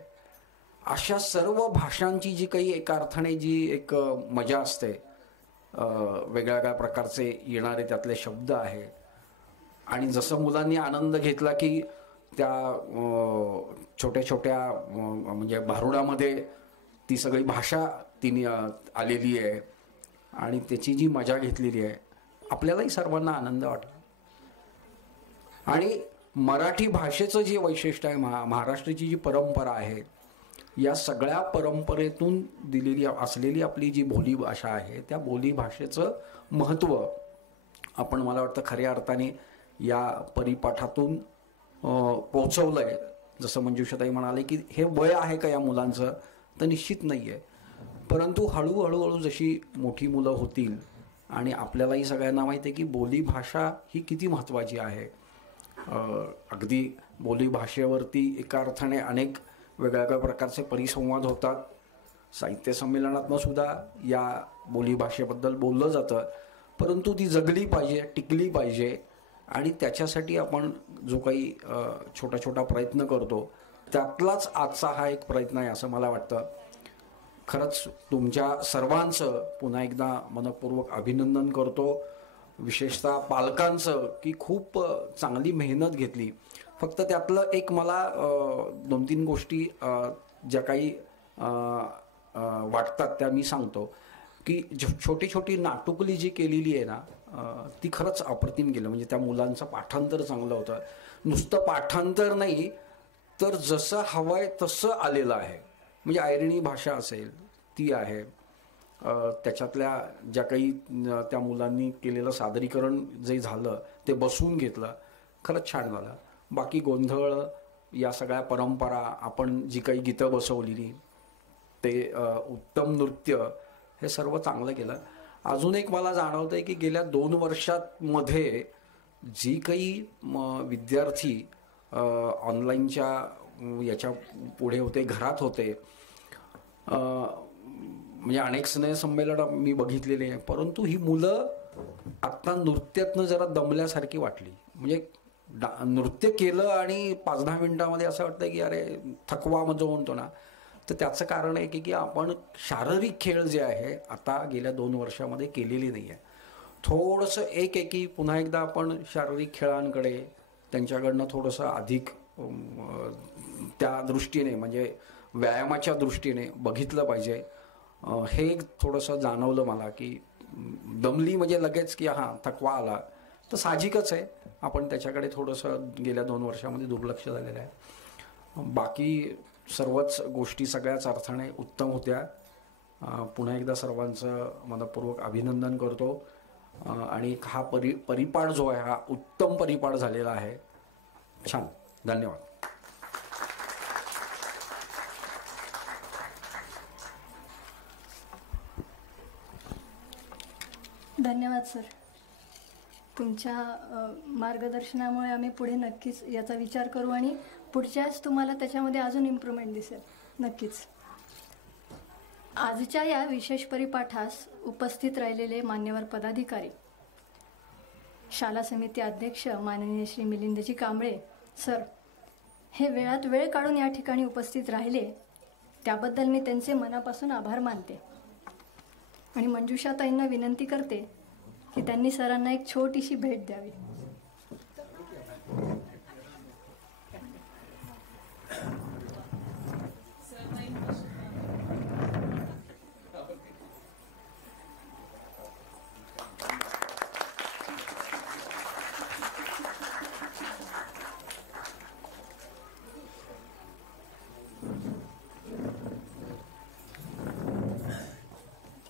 अशा सर्व भाषांची जी काही एका अर्थाने जी एक मजा असते, वेगळ्या प्रकारचे येणारे त्यातले शब्द आहे. आणि जसं मुलांनी आनंद घेतला की त्या छोट्या छोट्या म्हणजे भारुडामध्ये ती सगळी भाषा तिने आलेली आहे आणि त्याची जी मजा घेतलेली आहे, आपल्यालाही सर्वांना आनंद वाटला. आणि मराठी भाषेचं जे वैशिष्ट्य आहे, महाराष्ट्राची जी परंपरा आहे, या सगळ्या परंपरेतून दिलेली असलेली आपली जी बोलीभाषा आहे त्या बोलीभाषेचं महत्त्व आपण मला वाटतं खऱ्या अर्थाने या परिपाठातून पोचवलं आहे. जसं मंजुषाताई म्हणाले की हे वय आहे का या मुलांचं, तर निश्चित नाही आहे, परंतु हळूहळू जशी मोठी मुलं होतील आणि आपल्यालाही सगळ्यांना माहिती आहे की बोलीभाषा ही किती महत्त्वाची आहे. अगदी बोलीभाषेवरती एका अर्थाने अनेक वेगवेगळ्या प्रकारचे परिसंवाद होतात. साहित्य संमेलनातनं सुद्धा या बोलीभाषेबद्दल बोललं जातं, परंतु ती जगली पाहिजे, टिकली पाहिजे. आणि त्याच्यासाठी आपण जो काही छोटा प्रयत्न करतो त्यातलाच आजचा हा एक प्रयत्न आहे असं मला वाटतं. खरंच तुमच्या सर्वांचं पुन्हा एकदा मनपूर्वक अभिनंदन करतो, विशेषतः पालकांचं की खूप चांगली मेहनत घेतली. फक्त त्यातलं एक मला 2-3 गोष्टी ज्या काही वाटतात त्या मी सांगतो की छोटी नाटुकली जी केलेली आहे ना ती खरंच अप्रतिम केलं. म्हणजे त्या मुलांचं पाठांतर चांगलं होतं, नुसतं पाठांतर नाही तर जसं हवंय तसं आलेलं आहे. म्हणजे ऐरणी भाषा असेल ती आहे, त्याच्यातल्या ज्या काही त्या मुलांनी केलेलं सादरीकरण जे झालं ते बसवून घेतलं, खरंच छान झालं. बाकी गोंधळ, या सगळ्या परंपरा, आपण जी काही गीतं बसवलेली, ते उत्तम नृत्य, हे सर्व चांगलं केलं. अजून एक मला जाणवतं आहे की गेल्या 2 वर्षांमध्ये जी काही विद्यार्थी ऑनलाईनच्या याच्या पुढे होते, घरात होते, म्हणजे अनेक स्नेहसंमेलनं मी बघितलेली आहे, परंतु ही मुलं आत्ता नृत्यातनं जरा दमल्यासारखी वाटली. म्हणजे नृत्य केलं आणि 5-10 मिनिटामध्ये असं वाटतं की अरे थकवा जो म्हणतो ना, तर त्याचं कारण आहे की आपण शारीरिक खेळ जे आहे आता गेल्या 2 वर्षामध्ये केलेली नाही आहे. थोडंसं एकी पुन्हा एकदा आपण शारीरिक खेळांकडे त्यांच्याकडनं थोडंसं अधिक त्या दृष्टीने म्हणजे व्यायामाच्या दृष्टीने बघितलं पाहिजे. हे थोडंसं जाणवलं मला की दमली म्हणजे लगेच की हां थकवा आला, तर साहजिकच आहे, आपण त्याच्याकडे थोडंसं गेल्या 2 वर्षामध्ये दुर्लक्ष झालेलं आहे. बाकी सर्वच गोष्टी सगळ्याच अर्थाने उत्तम होत्या. पुन्हा एकदा सर्वांचं मनपूर्वक अभिनंदन करतो. आणि हा परिपाठ जो आहे हा उत्तम परिपाठ झालेला आहे. छान, धन्यवाद. धन्यवाद सर. तुमच्या मार्गदर्शनामुळे आम्ही पुढे नक्कीच याचा विचार करू आणि पुढच्याच तुम्हाला त्याच्यामध्ये अजून इम्प्रूव्हमेंट दिसेल नक्कीच. आजच्या या विशेष परिपाठास उपस्थित राहिलेले मान्यवर पदाधिकारी, शाला समिती अध्यक्ष माननीय श्री मिलिंदजी कांबळे सर, हे वेळात वेळ काढून या ठिकाणी उपस्थित राहिले त्याबद्दल मी त्यांचे मनापासून आभार मानते. आणि मंजुषाताईंना विनंती करते की त्यांनी सरांना एक छोटीशी भेट द्यावी.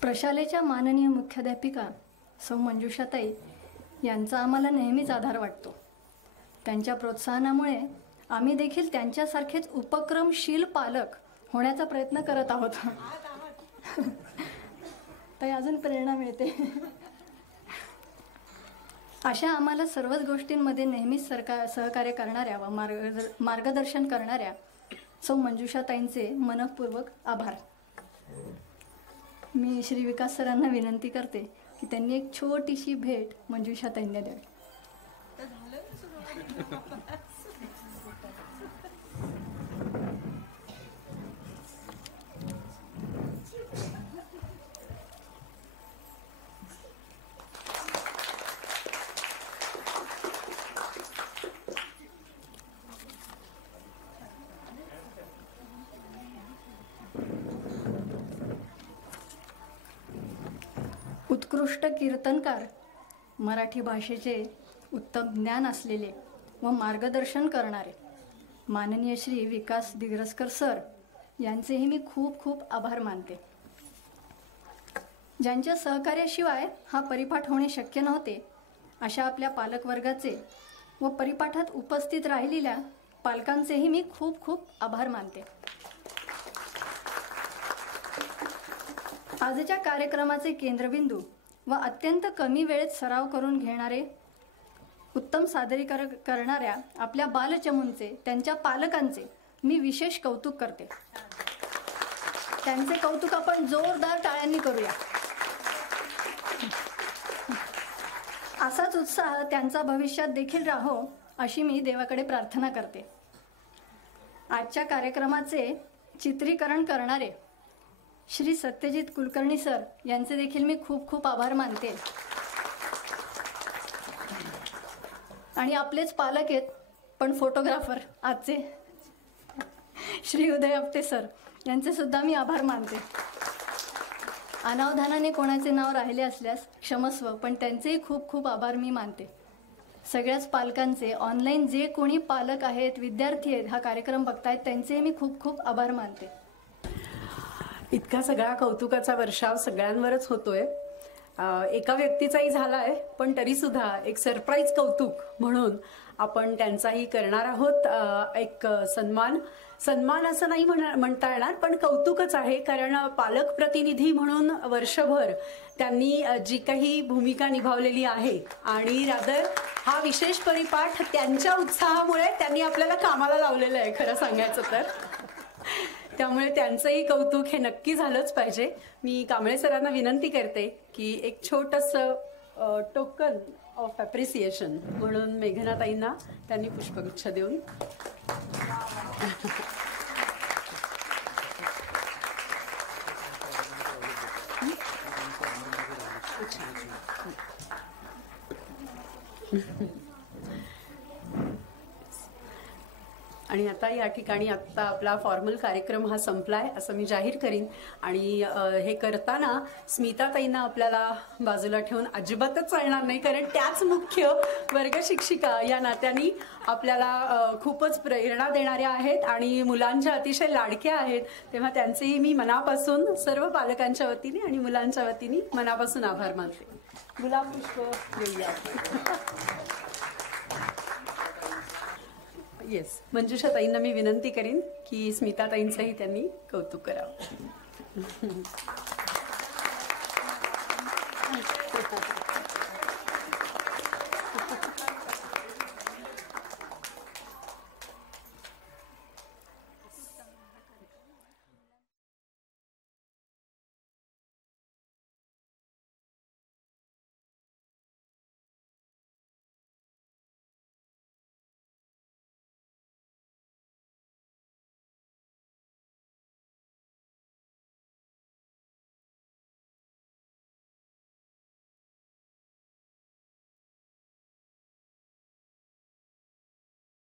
प्रशालेच्या माननीय मुख्याध्यापिका सौ मंजुषाताई यांचा आम्हाला नेहमीच आधार वाटतो. त्यांच्या प्रोत्साहनामुळे आम्ही देखील त्यांच्यासारखेच उपक्रमशील पालक होण्याचा प्रयत्न करत आहोत. ताई अजून प्रेरणा मिळते. अशा आम्हाला सर्वच गोष्टींमध्ये नेहमीच सहकार्य करणाऱ्या व मार्गदर्शन करणाऱ्या सौ मंजुषाताईंचे मनःपूर्वक आभार. मी श्री विकास सरांना विनंती करते की त्यांनी एक छोटीशी भेट मंजुषाताईंना द्यावी. उत्कृष्ट कीर्तनकार, मराठी भाषेचे उत्तम ज्ञान असलेले व मार्गदर्शन करणारे माननीय श्री विकास दिग्रसकर सर यांचेही मी खूप खूप आभार मानते. ज्यांच्या सहकार्याशिवाय हा परिपाठ होणे शक्य नव्हते अशा आपल्या पालकवर्गाचे व परिपाठात उपस्थित राहिलेल्या पालकांचेही मी खूप खूप आभार मानते. आजच्या कार्यक्रमाचे केंद्रबिंदू व अत्यंत कमी वेळेत सराव करून घेणारे उत्तम सादरीकरण करणाऱ्या आपल्या बालचमूंचे, त्यांच्या पालकांचे मी विशेष कौतुक करते. त्यांचे कौतुक आपण जोरदार टाळ्यांनी करूया. असाच उत्साह त्यांचा भविष्यात देखील राहो अशी मी देवाकडे प्रार्थना करते. आजच्या कार्यक्रमाचे चित्रीकरण करणारे श्री सत्यजित कुलकर्णी सर यांचे देखील मी खूप खूप आभार मानते. आणि आपलेच पालक आहेत पण फोटोग्राफर आजचे श्री उदय आपटे सर यांचे सुद्धा मी आभार मानते. अनावधानाने कोणाचे नाव राहिले असल्यास क्षमस्व, पण त्यांचेही खूप खूप आभार मी मानते. सगळ्याच पालकांचे, ऑनलाईन जे कोणी पालक आहेत, विद्यार्थी आहेत, हा कार्यक्रम बघतायत, त्यांचेही मी खूप खूप आभार मानते. इतका सगळा कौतुकाचा वर्षाव सगळ्यांवरच होतोय. एका व्यक्तीचाही झालाय, पण तरी सुद्धा एक सरप्राईज कौतुक म्हणून आपण त्यांचाही करणार आहोत. एक सन्मान असं नाही म्हणता येणार, पण कौतुकच आहे. कारण पालक प्रतिनिधी म्हणून वर्षभर त्यांनी जी काही भूमिका निभावलेली आहे आणि रादर हा विशेष परिपाठ त्यांच्या उत्साहामुळे त्यांनी आपल्याला कामाला लावलेलं आहे खरं सांगायचं तर. त्यामुळे त्यांचंही कौतुक हे नक्की झालंच पाहिजे. मी कांबळे सरांना विनंती करते की एक छोटंसं टोकन ऑफ अप्रिसिएशन म्हणून मेघनाताईंना त्यांनी पुष्पगुच्छ देऊन आणि आता या ठिकाणी आत्ता आपला फॉर्मल कार्यक्रम हा संपलाय असं मी जाहीर करीन. आणि हे करताना स्मिताताईंना आपल्याला बाजूला ठेवून अजिबातच चालणार नाही, कारण त्याच मुख्य वर्ग शिक्षिका या नात्याने आपल्याला खूपच प्रेरणा देणाऱ्या आहेत आणि मुलांच्या अतिशय लाडक्या आहेत. तेव्हा त्यांचेही मी मनापासून सर्व पालकांच्या वतीने आणि मुलांच्या वतीने मनापासून आभार मानते. गुलाब पुष्प देऊया. येस, मंजुषाताईंना मी विनंती करीन की स्मिताताईंचंही त्यांनी कौतुक करावं. आहे